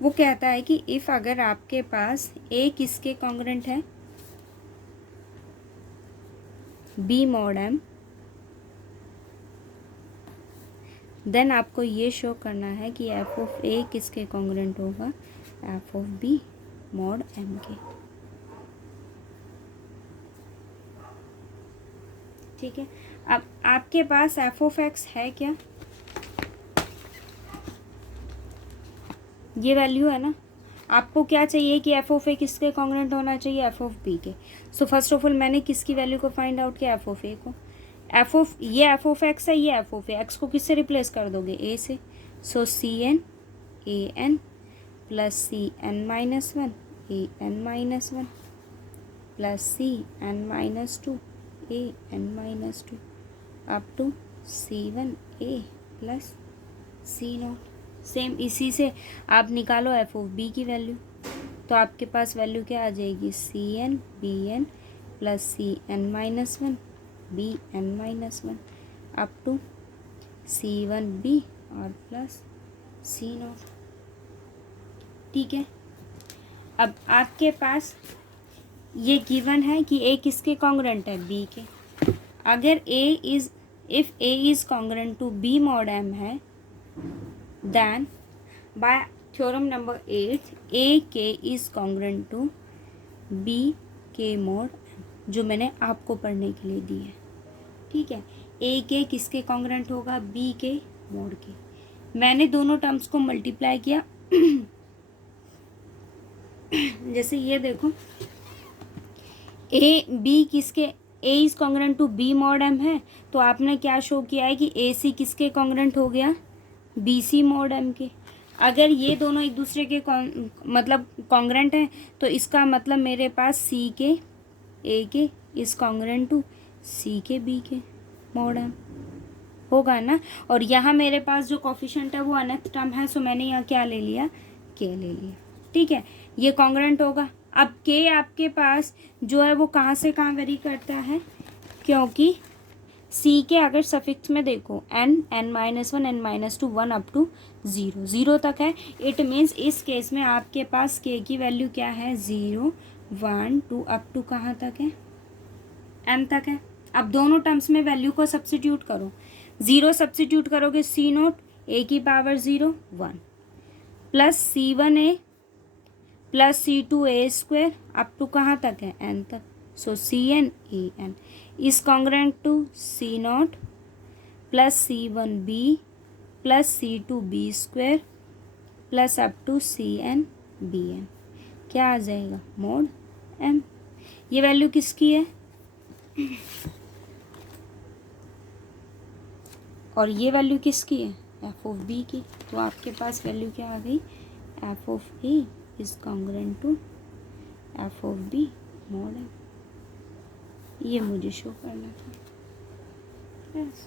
वो कहता है कि इफ़ अगर आपके पास ए किसके कॉन्ग्रेंट है बी मॉड एम, देन आपको ये शो करना है कि एफ ऑफ ए किसके कॉन्ग्रेंट होगा f of b mod m के। ठीक है, अब आपके पास एफ ऑफ एक्स है क्या, ये वैल्यू है ना। आपको क्या चाहिए कि एफ ऑफ ए किसके कॉन्ग्रेंट होना चाहिए एफ ऑफ बी के। सो फर्स्ट ऑफ ऑल मैंने किसकी वैल्यू को फाइंड आउट किया एफ ऑफ ए को। ये एफ ऑफ एक्स है, ये एफ ऑफ ए, एक्स को किससे रिप्लेस कर दोगे ए से। So C N A N plus C N minus one A N minus one plus C N minus two A N minus two up to C one A plus C naught. Same इसी से आप निकालो F of B की value, तो आपके पास value क्या आ जाएगी C N B N plus C N minus one B N minus one up to C one B और प्लस सी नॉट। ठीक है, अब आपके पास ये गिवन है कि ए किसके कॉन्ग्रेंट है बी के। अगर if a is congruent to B mod M है, then by theorem number 8 a के इज़ कॉन्ग्रेंट टू बी के मॉड एम, जो मैंने आपको पढ़ने के लिए दी है। ठीक है, ए के किसके कॉन्ग्रेंट होगा बी के मॉड के। मैंने दोनों टर्म्स को मल्टीप्लाई किया जैसे ये देखो ए बी किसके a is congruent to B mod M है, तो आपने क्या शो किया है कि ए सी किसके कॉन्ग्रेंट हो गया बी सी मॉड एम के। अगर ये दोनों एक दूसरे के मतलब कॉन्ग्रेंट हैं, तो इसका मतलब मेरे पास सी के ए के इज़ कॉन्ग्रेंट टू सी के बी के मॉड एम होगा ना। और यहाँ मेरे पास जो कोफिशिएंट है वो अनथ टर्म है, सो मैंने यहाँ क्या ले लिया के ले लिया। ठीक है, ये कॉन्ग्रेंट होगा। अब के आपके पास जो है वो कहाँ से कहाँ वेरी करता है, क्योंकि सी के अगर सफिक्स में देखो n minus one n minus two one up to zero तक है। इट मीन्स इस केस में आपके पास के की वैल्यू क्या है 0 1 2 अप टू कहाँ तक है एम तक है। अब दोनों टर्म्स में वैल्यू को सब्स्टिट्यूट करो, 0 सब्स्टिट्यूट करोगे सी नोट ए की power 0 1 plus C one A plus C two A square up to कहाँ तक है एन तक। So C N A N is congruent to C naught plus C one B plus C two B square plus up to C N B N, क्या आ जाएगा mode M. ये value किसकी है और ये वैल्यू किसकी है एफ ऑफ बी की। तो आपके पास वैल्यू क्या आ गई f of a is congruent to f of b mod m. ये मुझे शो करना था। yes.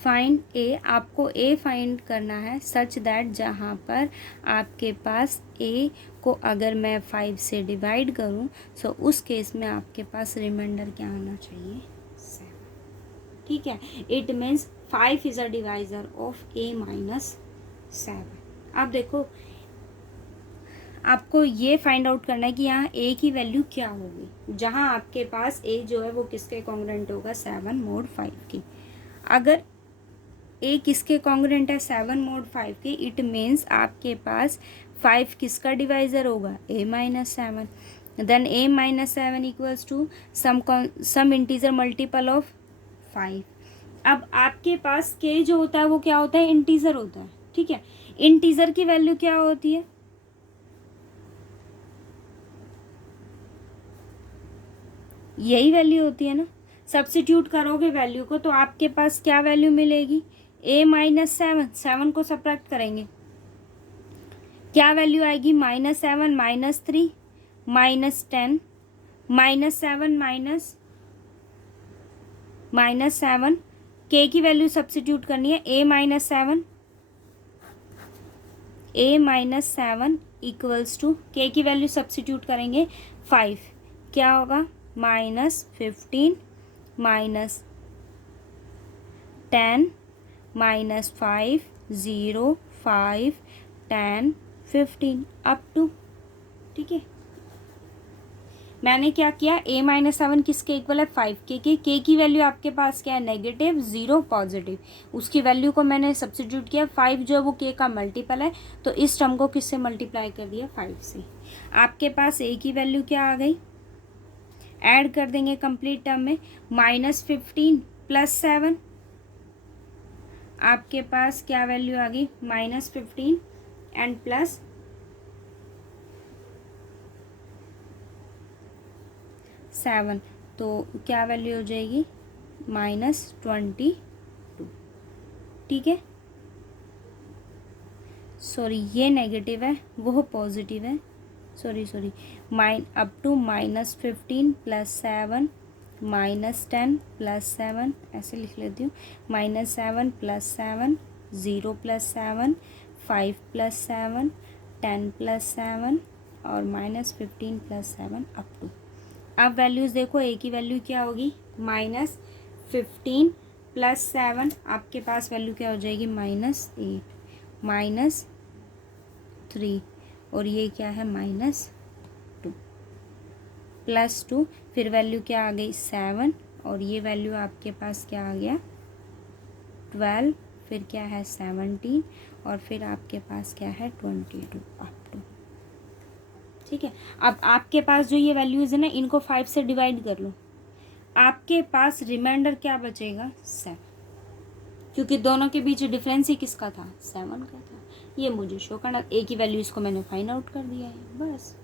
फाइंड ए, आपको ए फाइंड करना है सच दैट जहाँ पर आपके पास ए को अगर मैं 5 से डिवाइड करूँ तो उस केस में आपके पास रिमाइंडर क्या आना चाहिए 7। ठीक है, it means 5 is a divisor of A minus 7। अब देखो आपको ये फाइंड आउट करना है कि यहाँ ए की वैल्यू क्या होगी, जहाँ आपके पास ए जो है वो किसके कॉन्ग्रेंट होगा 7 mod 5 की। अगर ए किसके कॉन्ग्रेंट है 7 mod 5 के, इट मीन्स आपके पास 5 किसका डिवाइज़र होगा A minus 7। Then A minus 7 equals to some integer multiple of 5। अब आपके पास के जो होता है वो क्या होता है इंटीजर होता है। ठीक है, इंटीजर की वैल्यू क्या होती है यही वैल्यू होती है ना। सब्स्टिट्यूट करोगे वैल्यू को तो आपके पास क्या वैल्यू मिलेगी, a माइनस 7 को सब्ट्रैक्ट करेंगे, क्या वैल्यू आएगी, -7 -3 -10 -7 -7 k की वैल्यू सब्स्टिट्यूट करनी है, a minus 7 equals to k की वैल्यू सब्स्टिट्यूट करेंगे 5, क्या होगा, -15 -10 -5 0 5 10 15 अप टू, ठीक है। मैंने क्या किया, a माइनस 7 किसके इक्वल है, 5 के की वैल्यू आपके पास क्या है, नेगेटिव 0 पॉजिटिव, उसकी वैल्यू को मैंने सब्स्टिट्यूट किया, 5 जो है वो k का मल्टीपल है, तो इस टर्म को किससे मल्टीप्लाई कर दिया, 5 से। आपके पास a की वैल्यू क्या आ गई, ऐड कर देंगे कंप्लीट टर्म में, -15 + 7, आपके पास क्या वैल्यू आ गई, -15 एंड प्लस 7, तो क्या वैल्यू हो जाएगी, -22, ठीक है। सॉरी ये नेगेटिव है, वो पॉजिटिव है, सॉरी अप टू -15 + 7 -10 + 7, ऐसे लिख लेती हूँ, -7 + 7 0 + 7 5 + 7 10 + 7 और -15 + 7 अप टू। अब वैल्यूज़ देखो, ए की वैल्यू क्या होगी, -15 + 7, आपके पास वैल्यू क्या हो जाएगी, -8 -3 और ये क्या है, -2 +2, फिर वैल्यू क्या आ गई, 7 और ये वैल्यू आपके पास क्या आ गया, 12, फिर क्या है 17 और फिर आपके पास क्या है 22 अप टू, ठीक है। अब आपके पास जो ये वैल्यूज़ है ना, इनको 5 से डिवाइड कर लो, आपके पास रिमाइंडर क्या बचेगा, 7, क्योंकि दोनों के बीच डिफरेंस ही किसका था, 7 का था। ये मुझे शो करना, ए की वैल्यू इसको मैंने फाइंड आउट कर दिया है, बस।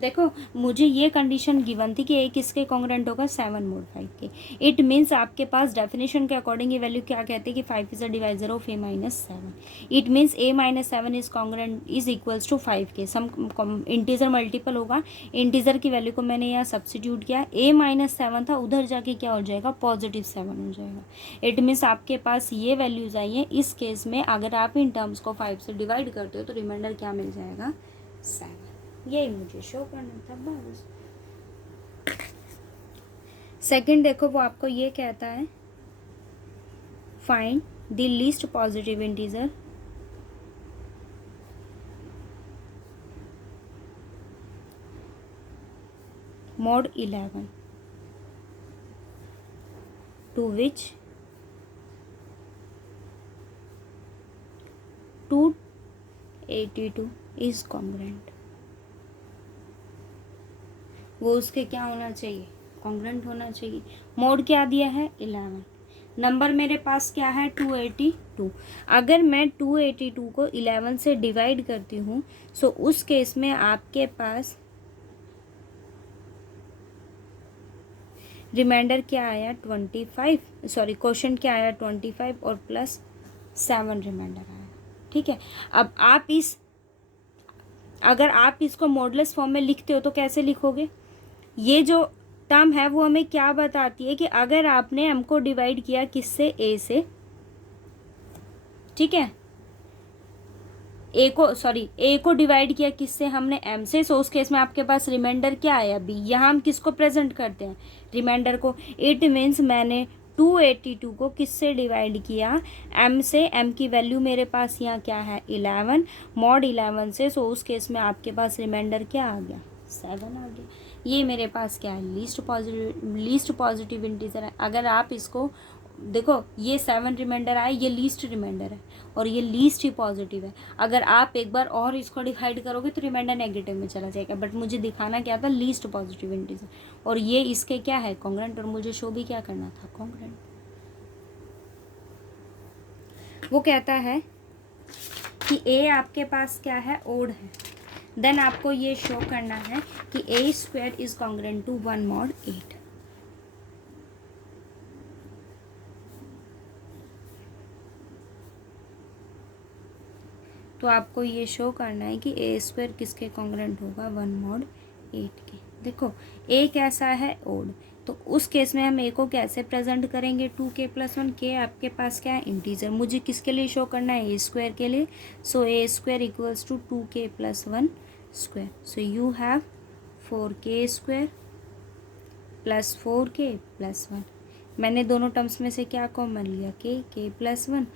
देखो मुझे ये कंडीशन गिवन थी कि ए किसके कॉन्ग्रेंट होगा, 7 mod 5 के। इट मीन्स आपके पास डेफिनेशन के अकॉर्डिंग ये वैल्यू क्या कहती है कि 5 is a divisor of a minus 7। It means a minus 7 is congruent is equals to 5 के। सम इंटीजर मल्टीपल होगा, इंटीजर की वैल्यू को मैंने यहाँ सब्सटीट्यूट किया, a माइनस 7 था, उधर जाके क्या हो जाएगा, +7 हो जाएगा। इट मीन्स आपके पास ये वैल्यूज आई हैं। इस केस में अगर आप इन टर्म्स को 5 से डिवाइड करते हो तो रिमाइंडर क्या मिल जाएगा, 7। यही मुझे शो करना था बस। सेकंड देखो, वो आपको ये कहता है find the least positive integer mod 11 to which 282 is congruent। वो उसके क्या होना चाहिए, कॉन्ग्रेंट होना चाहिए। मोड क्या दिया है, 11, नंबर मेरे पास क्या है, 282। अगर मैं 282 को 11 से डिवाइड करती हूँ सो उस केस में आपके पास रिमाइंडर क्या आया, 25, सॉरी क्वेश्चन क्या आया, 25 और +7 रिमाइंडर आया, ठीक है। अब अगर आप इसको मॉडुलस फॉर्म में लिखते हो तो कैसे लिखोगे, ये जो टर्म है वो हमें क्या बताती है कि अगर आपने m को डिवाइड किया किससे, a से, ठीक है, a को डिवाइड किया किससे, हमने m से, सो उस केस में आपके पास रिमाइंडर क्या आया, b। यहाँ हम किसको प्रेजेंट करते हैं, रिमाइंडर को। इट मीन्स मैंने 282 को किससे डिवाइड किया, m से। m की वैल्यू मेरे पास यहाँ क्या है, 11, mod 11 से, सो उस केस में आपके पास रिमाइंडर क्या आ गया, 7 आ गया। ये मेरे पास क्या है, लीस्ट पॉजिटिव इंटीजर है। अगर आप इसको देखो, ये 7 रिमाइंडर आए, ये लीस्ट रिमाइंडर है और ये लीस्ट ही पॉजिटिव है। अगर आप एक बार और इसको डिवाइड करोगे तो रिमाइंडर नेगेटिव में चला जाएगा, बट मुझे दिखाना क्या था, लीस्ट पॉजिटिव इंटीजर, और ये इसके क्या है, कॉन्ग्रेंट, और मुझे शो भी क्या करना था, कॉन्ग्रेंट। वो कहता है कि a आपके पास क्या है, ओड है, देन आपको ये शो करना है कि a² is congruent to 1 mod 8। तो आपको ये शो करना है कि ए स्क्वायर किसके कॉन्ग्रुएंट होगा, 1 mod 8 के। देखो ए कैसा है, ओड, तो उस केस में हम ए को कैसे प्रेजेंट करेंगे, 2k + 1। के आपके पास क्या है, इंटीजर। मुझे किसके लिए शो करना है, ए स्क्वायर के लिए। So A square equals to 2k + 1 square. So you have 4k square plus 4k + 1। मैंने दोनों टर्म्स में से क्या कॉमन लिया, k + 1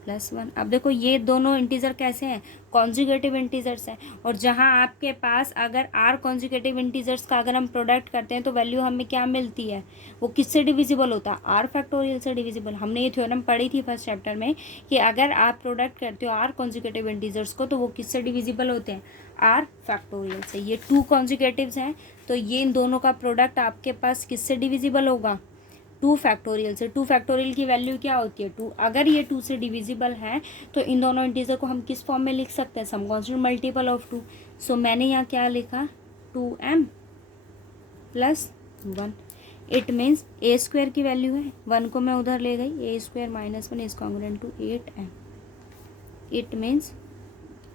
+ 1। अब देखो ये दोनों इंटीजर कैसे हैं, कॉन्जुगेटिव इंटीजर्स हैं। और जहाँ आपके पास अगर आर कॉन्जुगेटिव इंटीजर्स का अगर हम प्रोडक्ट करते हैं तो वैल्यू हमें क्या मिलती है, वो किससे डिविजिबल होता है, आर फैक्टोरियल से डिविजिबल। हमने ये थ्योरम पढ़ी थी फर्स्ट चैप्टर में कि अगर आप प्रोडक्ट करते हो आर कॉन्जुगेटिव इंटीजर्स को तो वो किससे डिविजिबल होते हैं, आर फैक्टोरियल से। ये 2 कॉन्जुगेटिव्स हैं तो ये इन दोनों का प्रोडक्ट आपके पास किससे डिविजिबल होगा, 2 फैक्टोरियल से। 2 फैक्टोरियल की वैल्यू क्या होती है, 2। अगर ये 2 से डिविजिबल है तो इन दोनों इंटीजर को हम किस फॉर्म में लिख सकते हैं, some constant multiple of 2। So मैंने यहाँ क्या लिखा, 2m + 1। It means A square की वैल्यू है, 1 को मैं उधर ले गई, A square - 1 is congruent to 8m। It means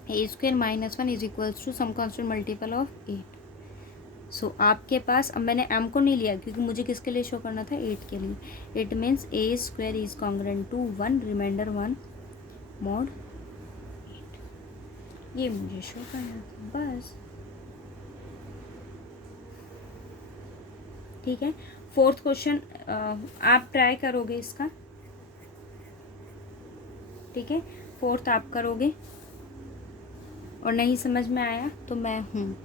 A square - 1 is equals to some constant multiple of 8। So आपके पास, अब मैंने m को नहीं लिया क्योंकि मुझे किसके लिए शो करना था, 8 के लिए। It means A square is congruent to 1, remainder 1 mod 8। ये मुझे शो करना था बस, ठीक है। 4th क्वेश्चन आप ट्राई करोगे इसका, ठीक है। 4th आप करोगे और नहीं समझ में आया तो मैं हूँ।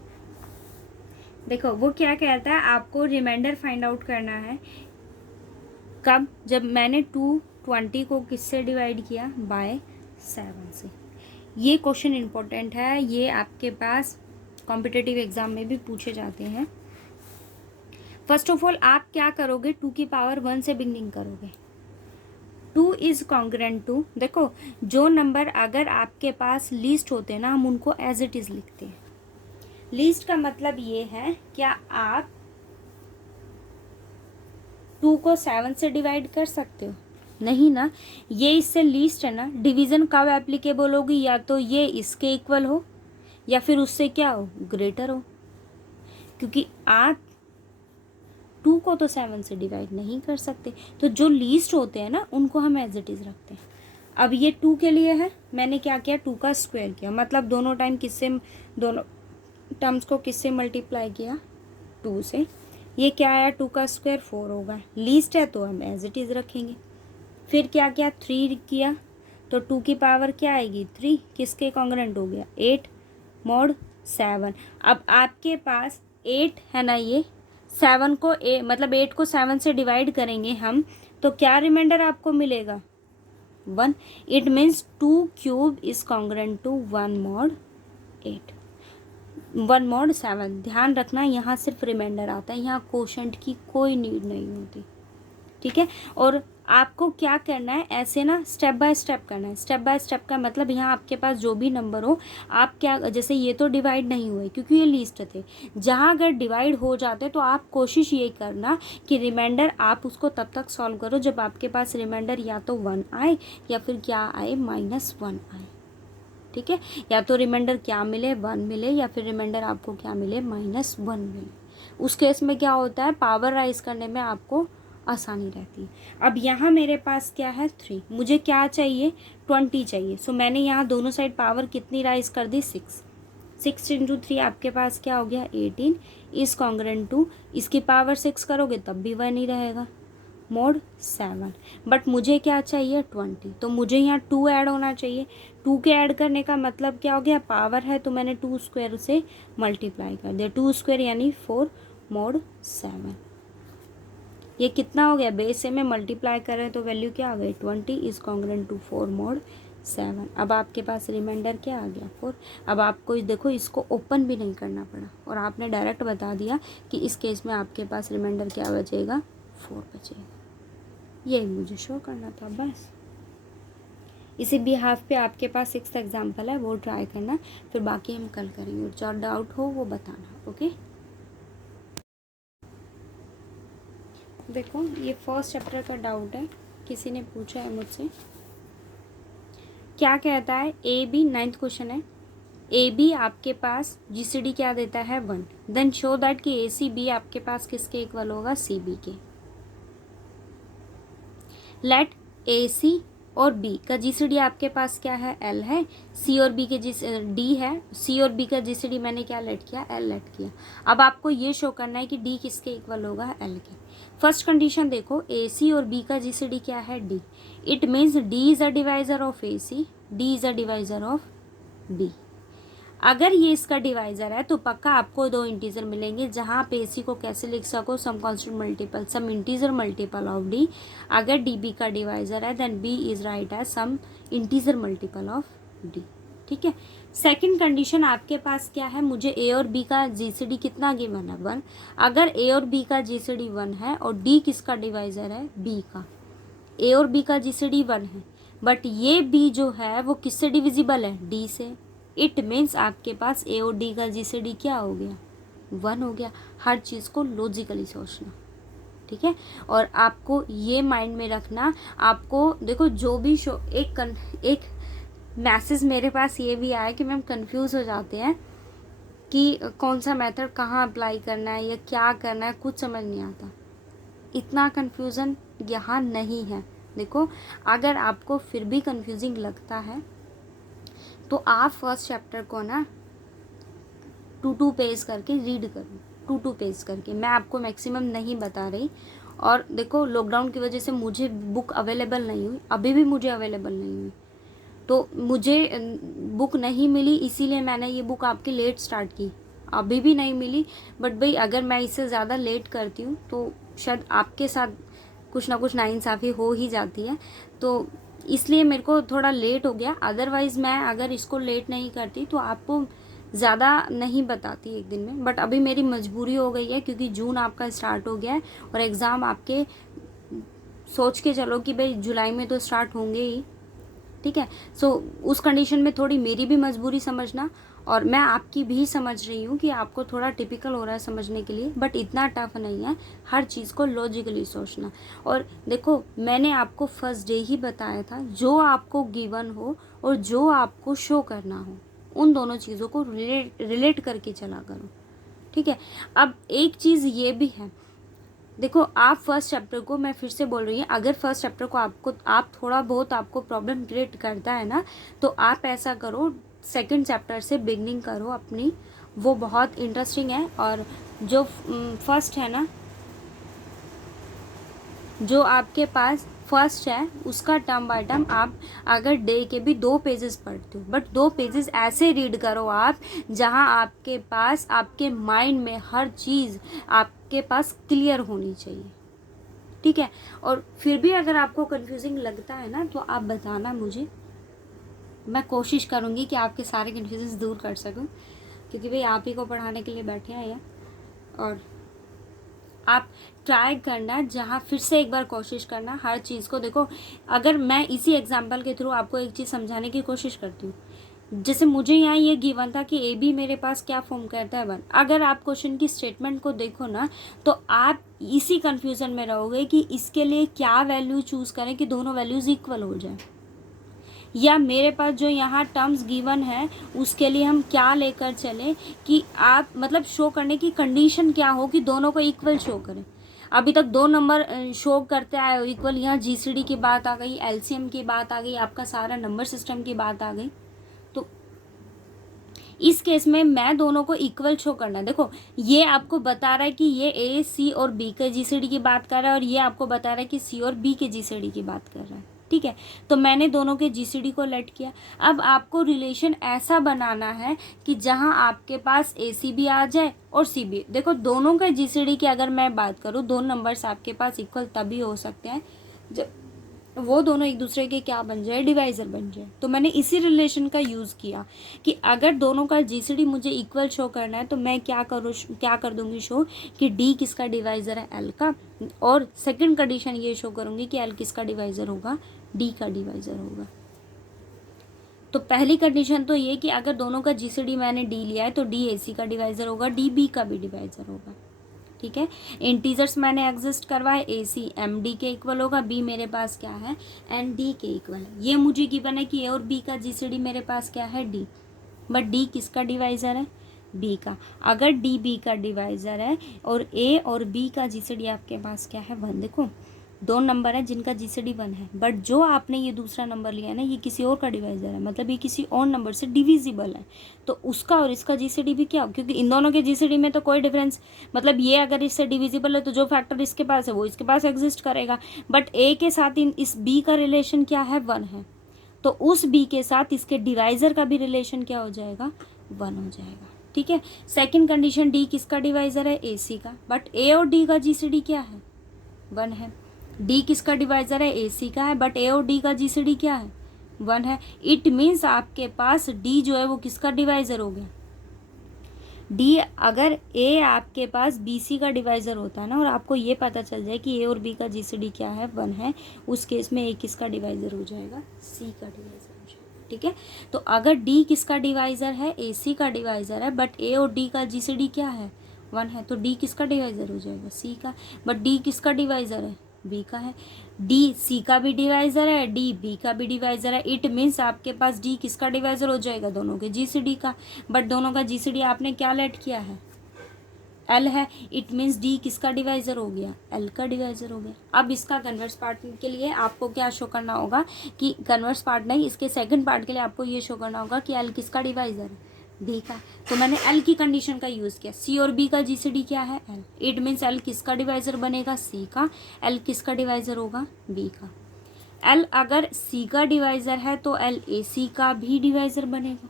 देखो वो क्या कहता है, आपको रिमाइंडर फाइंड आउट करना है कब, जब मैंने 220 को किससे डिवाइड किया, बाय 7 से। ये क्वेश्चन इम्पोर्टेंट है, ये आपके पास कॉम्पिटिटिव एग्जाम में भी पूछे जाते हैं। फर्स्ट ऑफ ऑल आप क्या करोगे, 2 की पावर 1 से बिगनिंग करोगे। 2 इज कॉन्ग्रुएंट टू, देखो जो नंबर अगर आपके पास लीस्ट होते हैं ना, हम उनको एज इट इज लिखते हैं। लीस्ट का मतलब ये है, क्या आप 2 को 7 से डिवाइड कर सकते हो, नहीं ना। ये इससे लीस्ट है ना। डिवीज़न कब एप्लीकेबल होगी, या तो ये इसके इक्वल हो या फिर उससे क्या हो, ग्रेटर हो। क्योंकि आप 2 को तो 7 से डिवाइड नहीं कर सकते, तो जो लीस्ट होते हैं ना उनको हम एज इट इज़ रखते हैं। अब ये 2 के लिए है, मैंने क्या किया, 2 का स्क्वायर किया, मतलब दोनों टाइम किससे, दोनों टर्म्स को किससे मल्टीप्लाई किया, 2 से। ये क्या आया, 2 का स्क्वायर 4 होगा, लीस्ट है तो हम एज इट इज़ रखेंगे। फिर क्या किया, 3 किया तो 2 की पावर क्या आएगी, 3, किसके कॉन्ग्रुएंट हो गया, 8 mod 7। अब आपके पास 8 है ना, ये 7 को मतलब 8 को 7 से डिवाइड करेंगे हम तो क्या रिमाइंडर आपको मिलेगा, 1। It means 2 cube is congruent to 1 mod 8, 1 mod 7। ध्यान रखना यहाँ सिर्फ रिमाइंडर आता है, यहाँ कोशेंट की कोई नीड नहीं होती, ठीक है। और आपको क्या करना है, ऐसे ना स्टेप बाय स्टेप करना है। स्टेप बाय स्टेप का मतलब यहाँ आपके पास जो भी नंबर हो, आप क्या, जैसे ये तो डिवाइड नहीं हुए क्योंकि ये लीस्ट थे, जहाँ अगर डिवाइड हो जाते तो आप कोशिश ये करना कि रिमाइंडर आप उसको तब तक सॉल्व करो जब आपके पास रिमाइंडर या तो 1 आए या फिर क्या आए, -1 आए, ठीक है। या तो रिमाइंडर क्या मिले, 1 मिले, या फिर रिमाइंडर आपको क्या मिले, -1 मिले। उस केस में क्या होता है, पावर राइज करने में आपको आसानी रहती है। अब यहाँ मेरे पास क्या है, 3, मुझे क्या चाहिए, 20 चाहिए। सो मैंने यहाँ दोनों साइड पावर कितनी राइज कर दी, 6। 6 × 3 आपके पास क्या हो गया, 18 इज कॉन्ग्रुएंट टू, इसकी पावर 6 करोगे तब भी 1 ही रहेगा, mod 7। बट मुझे क्या चाहिए, 20, तो मुझे यहाँ 2 ऐड होना चाहिए। 2 के ऐड करने का मतलब क्या हो गया, पावर है तो मैंने 2 स्क्वायर से मल्टीप्लाई कर दिया, 2 स्क्वायर यानी 4 mod 7। ये कितना हो गया, बेस से में मल्टीप्लाई करें तो वैल्यू क्या आ गई, 20 इज कॉन्ग्रुएंट टू 4 mod 7। अब आपके पास रिमाइंडर क्या आ गया, 4। अब आपको देखो इसको ओपन भी नहीं करना पड़ा और आपने डायरेक्ट बता दिया कि इस केस में आपके पास रिमाइंडर क्या बचेगा, 4 बचेगा। यही मुझे शो करना था बस। इसी बिहाफ पे आपके पास 6th एग्जाम्पल है, वो ट्राई करना, फिर बाकी हम कल करेंगे। जो डाउट हो वो बताना, ओके। देखो ये फर्स्ट चैप्टर का डाउट है, किसी ने पूछा है मुझसे क्या कहता है, ए बी, 9th क्वेश्चन है, ए बी आपके पास जीसीडी क्या देता है 1, देन शो दैट कि ए सी बी आपके पास किसके इक्वल होगा, सी बी के। लेट ए सी और बी का जीसीडी आपके पास क्या है, एल है, सी और बी के डी है, सी और बी का जीसीडी मैंने क्या लेट किया, एल लेट किया। अब आपको ये शो करना है कि डी किसके इक्वल होगा, एल के। फर्स्ट कंडीशन देखो, ए सी और बी का जीसीडी क्या है, d, it means d is a divisor of a c, d is a divisor of b. अगर ये इसका डिवाइजर है तो पक्का आपको दो इंटीजर मिलेंगे, जहां आप ए सी को कैसे लिख सको, some constant multiple, some integer multiple of d. अगर डी बी का डिवाइजर है then b is write as some integer multiple of d. ठीक है। सेकंड कंडीशन आपके पास क्या है, मुझे ए और बी का जीसीडी कितना गिवन है, 1। अगर ए और बी का जीसीडी 1 है और डी किसका डिवाइजर है, बी का, ए और बी का जीसीडी 1 है, बट ये बी जो है वो किससे डिविजिबल है, डी से। इट मीन्स आपके पास ए और डी का जीसीडी क्या हो गया, 1 हो गया। हर चीज़ को लॉजिकली सोचना, ठीक है। और आपको ये माइंड में रखना, आपको देखो जो भी शो एक मैसेज मेरे पास ये भी आया कि मैम कंफ्यूज हो जाते हैं कि कौन सा मेथड कहाँ अप्लाई करना है या क्या करना है, कुछ समझ नहीं आता। इतना कंफ्यूजन यहाँ नहीं है। देखो अगर आपको फिर भी कंफ्यूजिंग लगता है तो आप फर्स्ट चैप्टर को ना 2 पेज करके रीड करो, 2 पेज करके। मैं आपको मैक्सिमम नहीं बता रही। और देखो लॉकडाउन की वजह से मुझे बुक अवेलेबल नहीं हुई, अभी भी मुझे अवेलेबल नहीं हुई, तो मुझे बुक नहीं मिली, इसीलिए मैंने ये बुक आपकी लेट स्टार्ट की। अभी भी नहीं मिली, बट भाई अगर मैं इससे ज़्यादा लेट करती हूँ तो शायद आपके साथ कुछ ना कुछ नाइंसाफ़ी हो ही जाती है, तो इसलिए मेरे को थोड़ा लेट हो गया। अदरवाइज़ मैं अगर इसको लेट नहीं करती तो आपको ज़्यादा नहीं बताती एक दिन में, बट अभी मेरी मजबूरी हो गई है क्योंकि जून आपका स्टार्ट हो गया है और एग्ज़ाम आपके सोच के चलो कि भाई जुलाई में तो स्टार्ट होंगे ही, ठीक है। सो उस कंडीशन में थोड़ी मेरी भी मजबूरी समझना, और मैं आपकी भी समझ रही हूँ कि आपको थोड़ा टिपिकल हो रहा है समझने के लिए, बट इतना टफ नहीं है। हर चीज़ को लॉजिकली सोचना। और देखो मैंने आपको फर्स्ट डे ही बताया था, जो आपको गिवन हो और जो आपको शो करना हो उन दोनों चीज़ों को रिलेट करके चला करो, ठीक है। अब एक चीज़ ये भी है, देखो आप फर्स्ट चैप्टर को, मैं फिर से बोल रही हूँ, अगर फर्स्ट चैप्टर को आप थोड़ा बहुत आपको प्रॉब्लम क्रिएट करता है ना, तो आप ऐसा करो सेकंड चैप्टर से बिगनिंग करो अपनी, वो बहुत इंटरेस्टिंग है। और जो फर्स्ट है ना, जो आपके पास फर्स्ट है उसका टर्म बाय टर्म आप अगर डे के भी 2 पेजेस पढ़ते हो, बट 2 पेजेस ऐसे रीड करो आप जहां आपके पास आपके माइंड में हर चीज़ आपके पास क्लियर होनी चाहिए, ठीक है। और फिर भी अगर आपको कंफ्यूजिंग लगता है ना तो आप बताना मुझे, मैं कोशिश करूँगी कि आपके सारे कन्फ्यूजन दूर कर सकूँ, क्योंकि भाई आप ही को पढ़ाने के लिए बैठे हैं ये। और आप ट्राई करना, जहाँ फिर से एक बार कोशिश करना हर चीज़ को। देखो अगर मैं इसी एग्जांपल के थ्रू आपको एक चीज़ समझाने की कोशिश करती हूँ, जैसे मुझे यहाँ ये गिवन था कि ए बी मेरे पास क्या फॉर्म करता है 1। अगर आप क्वेश्चन की स्टेटमेंट को देखो ना तो आप इसी कन्फ्यूज़न में रहोगे कि इसके लिए क्या वैल्यू चूज़ करें कि दोनों वैल्यूज़ इक्वल हो जाए, या मेरे पास जो यहाँ टर्म्स गिवन है उसके लिए हम क्या लेकर चलें कि आप मतलब शो करने की कंडीशन क्या हो कि दोनों को इक्वल शो करें। अभी तक 2 नंबर शो करते आए हो इक्वल, यहाँ जीसीडी की बात आ गई, एलसीएम की बात आ गई, आपका सारा नंबर सिस्टम की बात आ गई, तो इस केस में मैं दोनों को इक्वल शो करना है। देखो ये आपको बता रहा है कि ये ए सी और बी के जीसीडी की बात कर रहा है और ये आपको बता रहा है कि सी और बी के जीसीडी की बात कर रहा है, ठीक है। तो मैंने दोनों के जीसीडी को लेट किया। अब आपको रिलेशन ऐसा बनाना है कि जहां आपके पास ए सी भी आ जाए और सी बी। देखो दोनों का जीसीडी की अगर मैं बात करूं, 2 नंबर्स आपके पास इक्वल तभी हो सकते हैं जब वो दोनों एक दूसरे के क्या बन जाए, डिवाइज़र बन जाए। तो मैंने इसी रिलेशन का यूज़ किया कि अगर दोनों का जीसीडी मुझे इक्वल शो करना है तो मैं क्या कर दूंगी शो कि डी किसका डिवाइज़र है, एल का। और सेकंड कंडीशन ये शो करूंगी कि एल किसका डिवाइज़र होगा, डी का डिवाइज़र होगा। तो पहली कंडीशन तो ये कि अगर दोनों का जीसीडी मैंने डी लिया है तो डी ए सी का डिवाइज़र होगा, डी बी का भी डिवाइज़र होगा, ठीक है। इंटीजर्स मैंने एग्जिस्ट करवाए, ए सी एम डी के इक्वल होगा, बी मेरे पास क्या है एन डी के इक्वल है। ये मुझे गिवन है कि ए और बी का जीसीडी मेरे पास क्या है डी, बट डी किसका डिवाइज़र है बी का। अगर डी बी का डिवाइज़र है और ए और बी का जीसीडी आपके पास क्या है 1, देखो 2 नंबर है जिनका जीसीडी 1 है, बट जो आपने ये दूसरा नंबर लिया है ना ये किसी और का डिवाइज़र है, मतलब ये किसी और नंबर से डिविजिबल है, तो उसका और इसका जीसीडी भी क्या हो, क्योंकि इन दोनों के जीसीडी में तो कोई डिफरेंस, मतलब ये अगर इससे डिविजिबल है तो जो फैक्टर इसके पास है वो इसके पास एग्जिस्ट करेगा, बट ए के साथ इस बी का रिलेशन क्या है 1 है, तो उस बी के साथ इसके डिवाइज़र का भी रिलेशन क्या हो जाएगा 1 हो जाएगा। ठीक है। सेकंड कंडीशन, डी किसका डिवाइज़र है ए सी का, बट ए और डी का जीसीडी क्या है 1 है। डी किसका डिवाइज़र है ए सी का है, बट ए और डी का जीसीडी क्या है 1 है। इट मीन्स आपके पास डी जो है वो किसका डिवाइज़र हो गया डी। अगर ए आपके पास बी सी का डिवाइज़र होता है ना और आपको ये पता चल जाए कि ए और बी का जीसीडी क्या है 1 है, उस केस में ए किसका डिवाइज़र हो जाएगा सी का डिवाइज़र हो जाएगा। ठीक है। तो अगर डी किसका डिवाइज़र है ए सी का डिवाइज़र है, बट ए और डी का जीसीडी क्या है 1 है, तो डी किसका डिवाइज़र हो जाएगा सी का, बट डी किसका डिवाइज़र है बी का है। डी सी का भी डिवाइज़र है, डी बी का भी डिवाइज़र है। इट मीन्स आपके पास डी किसका डिवाइज़र हो जाएगा दोनों के जीसीडी का, बट दोनों का जीसीडी आपने क्या लेट किया है एल है। इट मीन्स डी किसका डिवाइज़र हो गया एल का डिवाइज़र हो गया। अब इसका कन्वर्स पार्ट के लिए आपको क्या शो करना होगा कि कन्वर्स पार्ट नहीं, इसके सेकंड पार्ट के लिए आपको ये शो करना होगा कि एल किसका डिवाइज़र है डी का। तो मैंने एल की कंडीशन का यूज़ किया, सी और बी का जीसीडी क्या है एल। इट मीन्स एल किसका डिवाइज़र बनेगा सी का, एल किसका डिवाइज़र होगा बी का। एल अगर सी का डिवाइज़र है तो एल ए सी का भी डिवाइज़र बनेगा,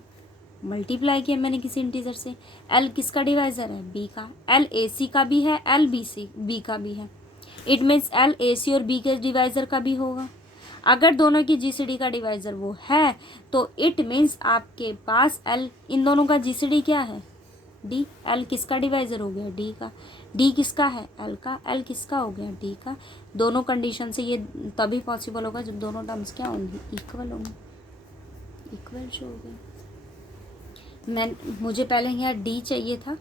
मल्टीप्लाई किया मैंने किसी इंटीजर से। एल किसका डिवाइज़र है बी का, एल ए सी का भी है, एल बी का भी है। इट मीन्स एल ए सी और बी के डिवाइज़र का भी होगा। अगर दोनों की जीसीडी का डिवाइज़र वो है तो इट मीन्स आपके पास एल इन दोनों का जीसीडी क्या है डी। एल किसका डिवाइज़र हो गया डी का, डी किसका है एल का, एल किसका हो गया डी का। दोनों कंडीशन से ये तभी पॉसिबल होगा जब दोनों टर्म्स क्या होंगी इक्वल होंगी, इक्वल शो हो गया। मुझे पहले यहाँ डी चाहिए था,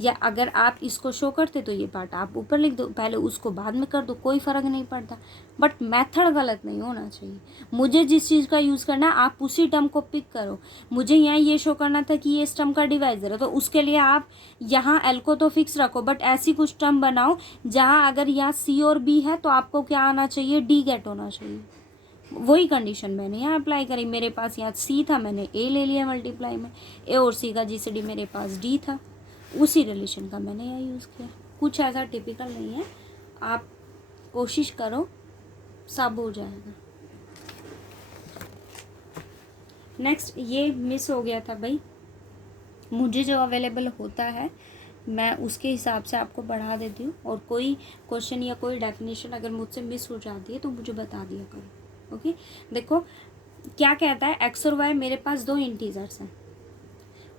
या अगर आप इसको शो करते तो ये पार्ट आप ऊपर लिख दो, पहले उसको बाद में कर दो, कोई फ़र्क नहीं पड़ता, बट मेथड गलत नहीं होना चाहिए। मुझे जिस चीज़ का यूज़ करना है आप उसी टर्म को पिक करो। मुझे यहाँ ये शो करना था कि ये इस टर्म का डिवाइज़र है, तो उसके लिए आप यहाँ एल को तो फिक्स रखो, बट ऐसी कुछ टर्म बनाओ जहाँ अगर यहाँ सी और बी है तो आपको क्या आना चाहिए डी गेट होना चाहिए। वही कंडीशन मैंने यहाँ अप्लाई करी। मेरे पास यहाँ सी था, मैंने ए ले लिया मल्टीप्लाई में, ए और सी का जीसीडी मेरे पास डी था, उसी रिलेशन का मैंने यहाँ यूज़ किया। कुछ ऐसा टिपिकल नहीं है, आप कोशिश करो सब हो जाएगा। नेक्स्ट ये मिस हो गया था भाई, मुझे जो अवेलेबल होता है मैं उसके हिसाब से आपको बढ़ा देती हूँ, और कोई क्वेश्चन या कोई डेफिनेशन अगर मुझसे मिस हो जाती है तो मुझे बता दिया करो। ओके। देखो क्या कहता है, एक्स और वाई मेरे पास 2 इंटीजर्स हैं।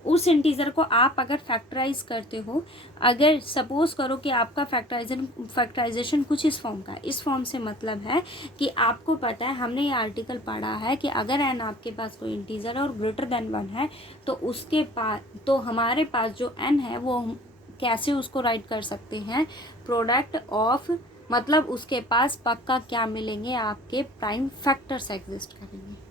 उस इंटीजर को आप अगर फैक्टराइज करते हो, अगर सपोज करो कि आपका फैक्टराइजेशन कुछ इस फॉर्म का है, इस फॉर्म से मतलब है कि आपको पता है, हमने ये आर्टिकल पढ़ा है कि अगर एन आपके पास कोई इंटीजर है और ग्रेटर देन 1 है तो उसके पास, तो हमारे पास जो एन है वो कैसे उसको राइट कर सकते हैं, प्रोडक्ट ऑफ, मतलब उसके पास पक्का क्या मिलेंगे, आपके प्राइम फैक्टर्स एग्जिस्ट करेंगे।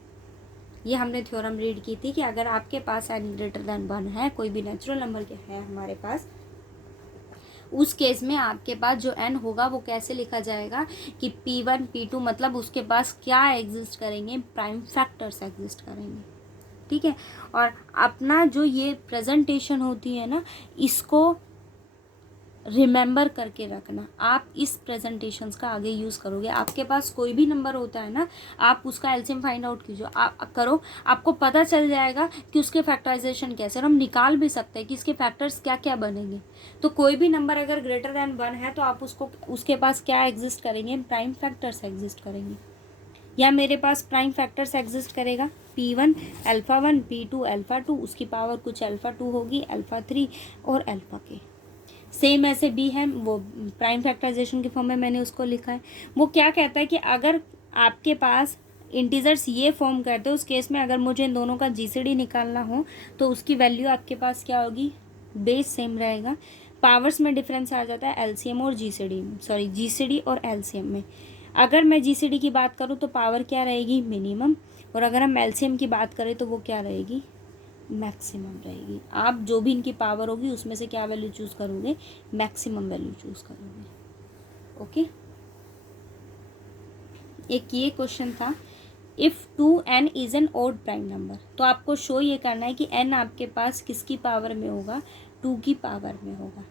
ये हमने थ्योरम रीड की थी कि अगर आपके पास एन ग्रेटर देन 1 है, कोई भी नेचुरल नंबर के है हमारे पास, उस केस में आपके पास जो एन होगा वो कैसे लिखा जाएगा कि P1 P2, मतलब उसके पास क्या एग्जिस्ट करेंगे, प्राइम फैक्टर्स एग्जिस्ट करेंगे। ठीक है। और अपना जो ये प्रेजेंटेशन होती है ना, इसको रिमेंबर करके रखना। आप इस प्रेजेंटेशंस का आगे यूज़ करोगे, आपके पास कोई भी नंबर होता है ना, आप उसका एलसीएम फाइंड आउट कीजिए, आप करो, आपको पता चल जाएगा कि उसके फैक्टराइजेशन कैसे, और हम निकाल भी सकते हैं कि इसके फैक्टर्स क्या क्या बनेंगे। तो कोई भी नंबर अगर ग्रेटर देन 1 है तो आप उसको, उसके पास क्या एग्जिस्ट करेंगे, प्राइम फैक्टर्स एग्जिस्ट करेंगे। या मेरे पास प्राइम फैक्टर्स एग्जिस्ट करेगा P1 अल्फ़ा 1, P2 अल्फ़ा 2, उसकी पावर कुछ अल्फ़ा 2 होगी, अल्फ़ा 3 और अल्फ़ा के। सेम ऐसे भी है, वो प्राइम फैक्टराइजेशन के फॉर्म में मैंने उसको लिखा है। वो क्या कहता है कि अगर आपके पास इंटीजर्स ये फॉर्म करते हो, उस केस में अगर मुझे इन दोनों का जीसीडी निकालना हो तो उसकी वैल्यू आपके पास क्या होगी, बेस सेम रहेगा, पावर्स में डिफरेंस आ जाता है एलसीएम और जीसीडी, सॉरी जीसीडी और एलसीएम में। अगर मैं जीसीडी की बात करूँ तो पावर क्या रहेगी, मिनिमम, और अगर हम एलसीएम की बात करें तो वो क्या रहेगी, मैक्सिमम रहेगी। आप जो भी इनकी पावर होगी उसमें से क्या वैल्यू चूज़ करोगे, मैक्सिमम वैल्यू चूज़ करोगे। ओके, एक ये क्वेश्चन था, if 2n is an odd prime number, तो आपको शो ये करना है कि n आपके पास किसकी पावर में होगा, 2 की पावर में होगा।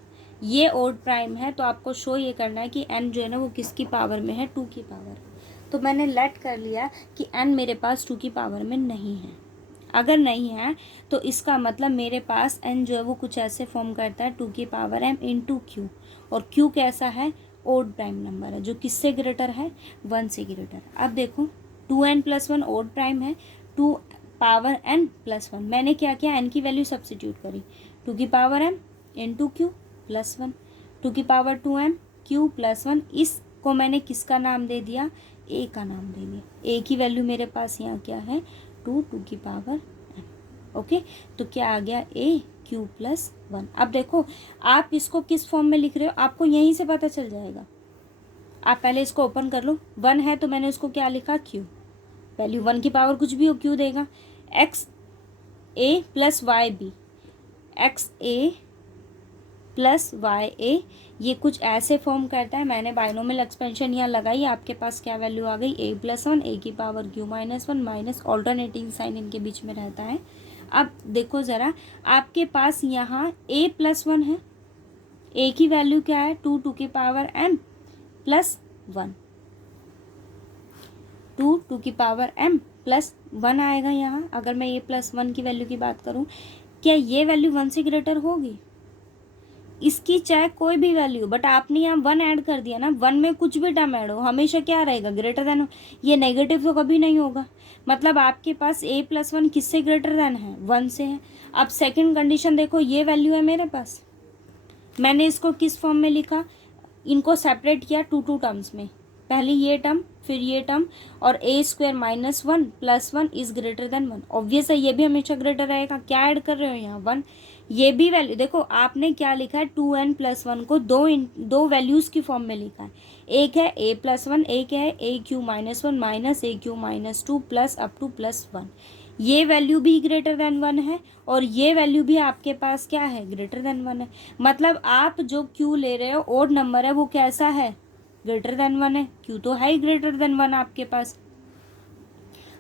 ये ओड प्राइम है तो आपको शो ये करना है कि n जो है ना वो किसकी पावर में है, 2 की पावर। तो मैंने लेट कर लिया कि n मेरे पास 2 की पावर में नहीं है। अगर नहीं है तो इसका मतलब मेरे पास n जो है वो कुछ ऐसे फॉर्म करता है 2 की पावर m इंटू क्यू, और q कैसा है, ओड प्राइम नंबर है जो किससे ग्रेटर है, 1 से ग्रेटर। अब देखो 2n+1 ओड प्राइम है, 2 पावर n+1, मैंने क्या किया, n की वैल्यू सब्सिट्यूट करी, 2 की power m into Q plus 1, 2 की पावर 2m क्यू प्लस 1, इसको मैंने किसका नाम दे दिया, a का नाम दे दिया। a की वैल्यू मेरे पास यहाँ क्या है, 2 की पावर m। ओके, तो क्या आ गया, a क्यू प्लस 1। अब देखो आप इसको किस फॉर्म में लिख रहे हो, आपको यहीं से पता चल जाएगा। आप पहले इसको ओपन कर लो, 1 है तो मैंने उसको क्या लिखा, क्यू, वैल्यू 1 की पावर कुछ भी हो क्यू देगा, एक्स ए प्लस वाई बी, एक्स ए प्लस वाई ए, ये कुछ ऐसे फॉर्म करता है। मैंने बाइनोमियल एक्सपेंशन यहाँ लगाई, आपके पास क्या वैल्यू आ गई, a+1 a की power q-1 minus alternating sign इनके बीच में रहता है। अब देखो ज़रा, आपके पास यहाँ a+1 है, a की वैल्यू क्या है, 2 की पावर m प्लस 1, 2 की पावर m प्लस 1 आएगा यहाँ। अगर मैं a+1 की वैल्यू की बात करूँ, क्या ये वैल्यू 1 से ग्रेटर होगी, इसकी चाहे कोई भी वैल्यू, बट आपने यहाँ 1 ऐड कर दिया ना, 1 में कुछ भी टर्म ऐड हो हमेशा क्या रहेगा, ग्रेटर देन। ये नेगेटिव तो कभी नहीं होगा, मतलब आपके पास a+1 किससे ग्रेटर देन है, 1 से है। अब सेकंड कंडीशन देखो, ये वैल्यू है मेरे पास, मैंने इसको किस फॉर्म में लिखा, इनको सेपरेट किया 2 टर्म्स में, पहले ये टर्म फिर ये टर्म, और a² - 1 + 1 is greater than 1। Obvious है ये भी हमेशा ग्रेटर रहेगा, क्या ऐड कर रहे हो यहाँ, 1। ये भी वैल्यू देखो, आपने क्या लिखा है, 2n+1 को दो वैल्यूज़ की फॉर्म में लिखा है, एक है a+1, एक है aq-1 minus aq-2 plus up to +1। ये वैल्यू भी ग्रेटर देन 1 है, और ये वैल्यू भी आपके पास क्या है, ग्रेटर देन 1 है। मतलब आप जो क्यू ले रहे हो, ओड नंबर है, वो कैसा है, ग्रेटर देन 1 है। क्यू तो है ही ग्रेटर देन 1 आपके पास,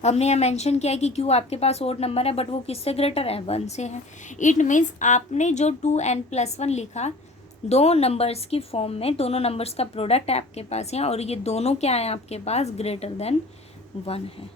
हमने यहाँ मेंशन किया है कि क्यू आपके पास ओड नंबर है, बट वो किससे ग्रेटर है, 1 से है। इट मीन्स आपने जो 2n+1 लिखा, दो नंबर्स की फॉर्म में, दोनों नंबर्स का प्रोडक्ट है आपके पास है, और ये दोनों क्या है आपके पास, ग्रेटर देन 1 है।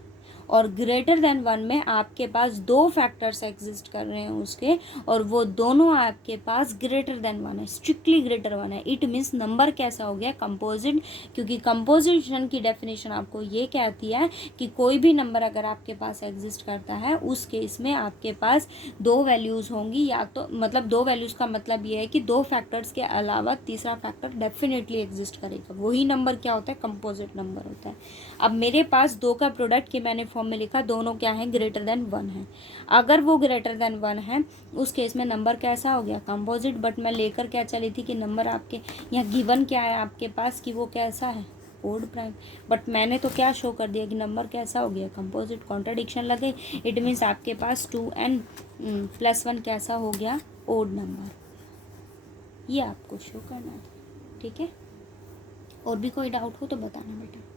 और ग्रेटर देन 1 में आपके पास दो फैक्टर्स एग्जिस्ट कर रहे हैं उसके, और वो दोनों आपके पास ग्रेटर देन 1 है, स्ट्रिक्टली ग्रेटर 1 है। इट मीन्स नंबर कैसा हो गया, कंपोजिट, क्योंकि कंपोजिशन की डेफिनेशन आपको ये कहती है कि कोई भी नंबर अगर आपके पास एग्जिस्ट करता है, उस केस में आपके पास दो वैल्यूज़ होंगी, या तो मतलब दो वैल्यूज़ का मतलब ये है कि दो फैक्टर्स के अलावा तीसरा फैक्टर डेफिनेटली एग्जिस्ट करेगा, वही नंबर क्या होता है, कंपोजिट नंबर होता है। अब मेरे पास दो का प्रोडक्ट के मैंने फॉर्म में लिखा, दोनों क्या है, ग्रेटर देन 1 है। अगर वो ग्रेटर देन 1 है, उस केस में नंबर कैसा हो गया, कंपोजिट। बट मैं लेकर क्या चली थी कि नंबर आपके यहाँ गिवन क्या है आपके पास, कि वो कैसा है, ओड प्राइम। बट मैंने तो क्या शो कर दिया कि नंबर कैसा हो गया, कंपोजिट। कॉन्ट्राडिक्शन लगे, इट मीन्स आपके पास 2n+1 कैसा हो गया, ओड नंबर। ये आपको शो करना है, ठीक है। और भी कोई डाउट हो तो बताना बेटा।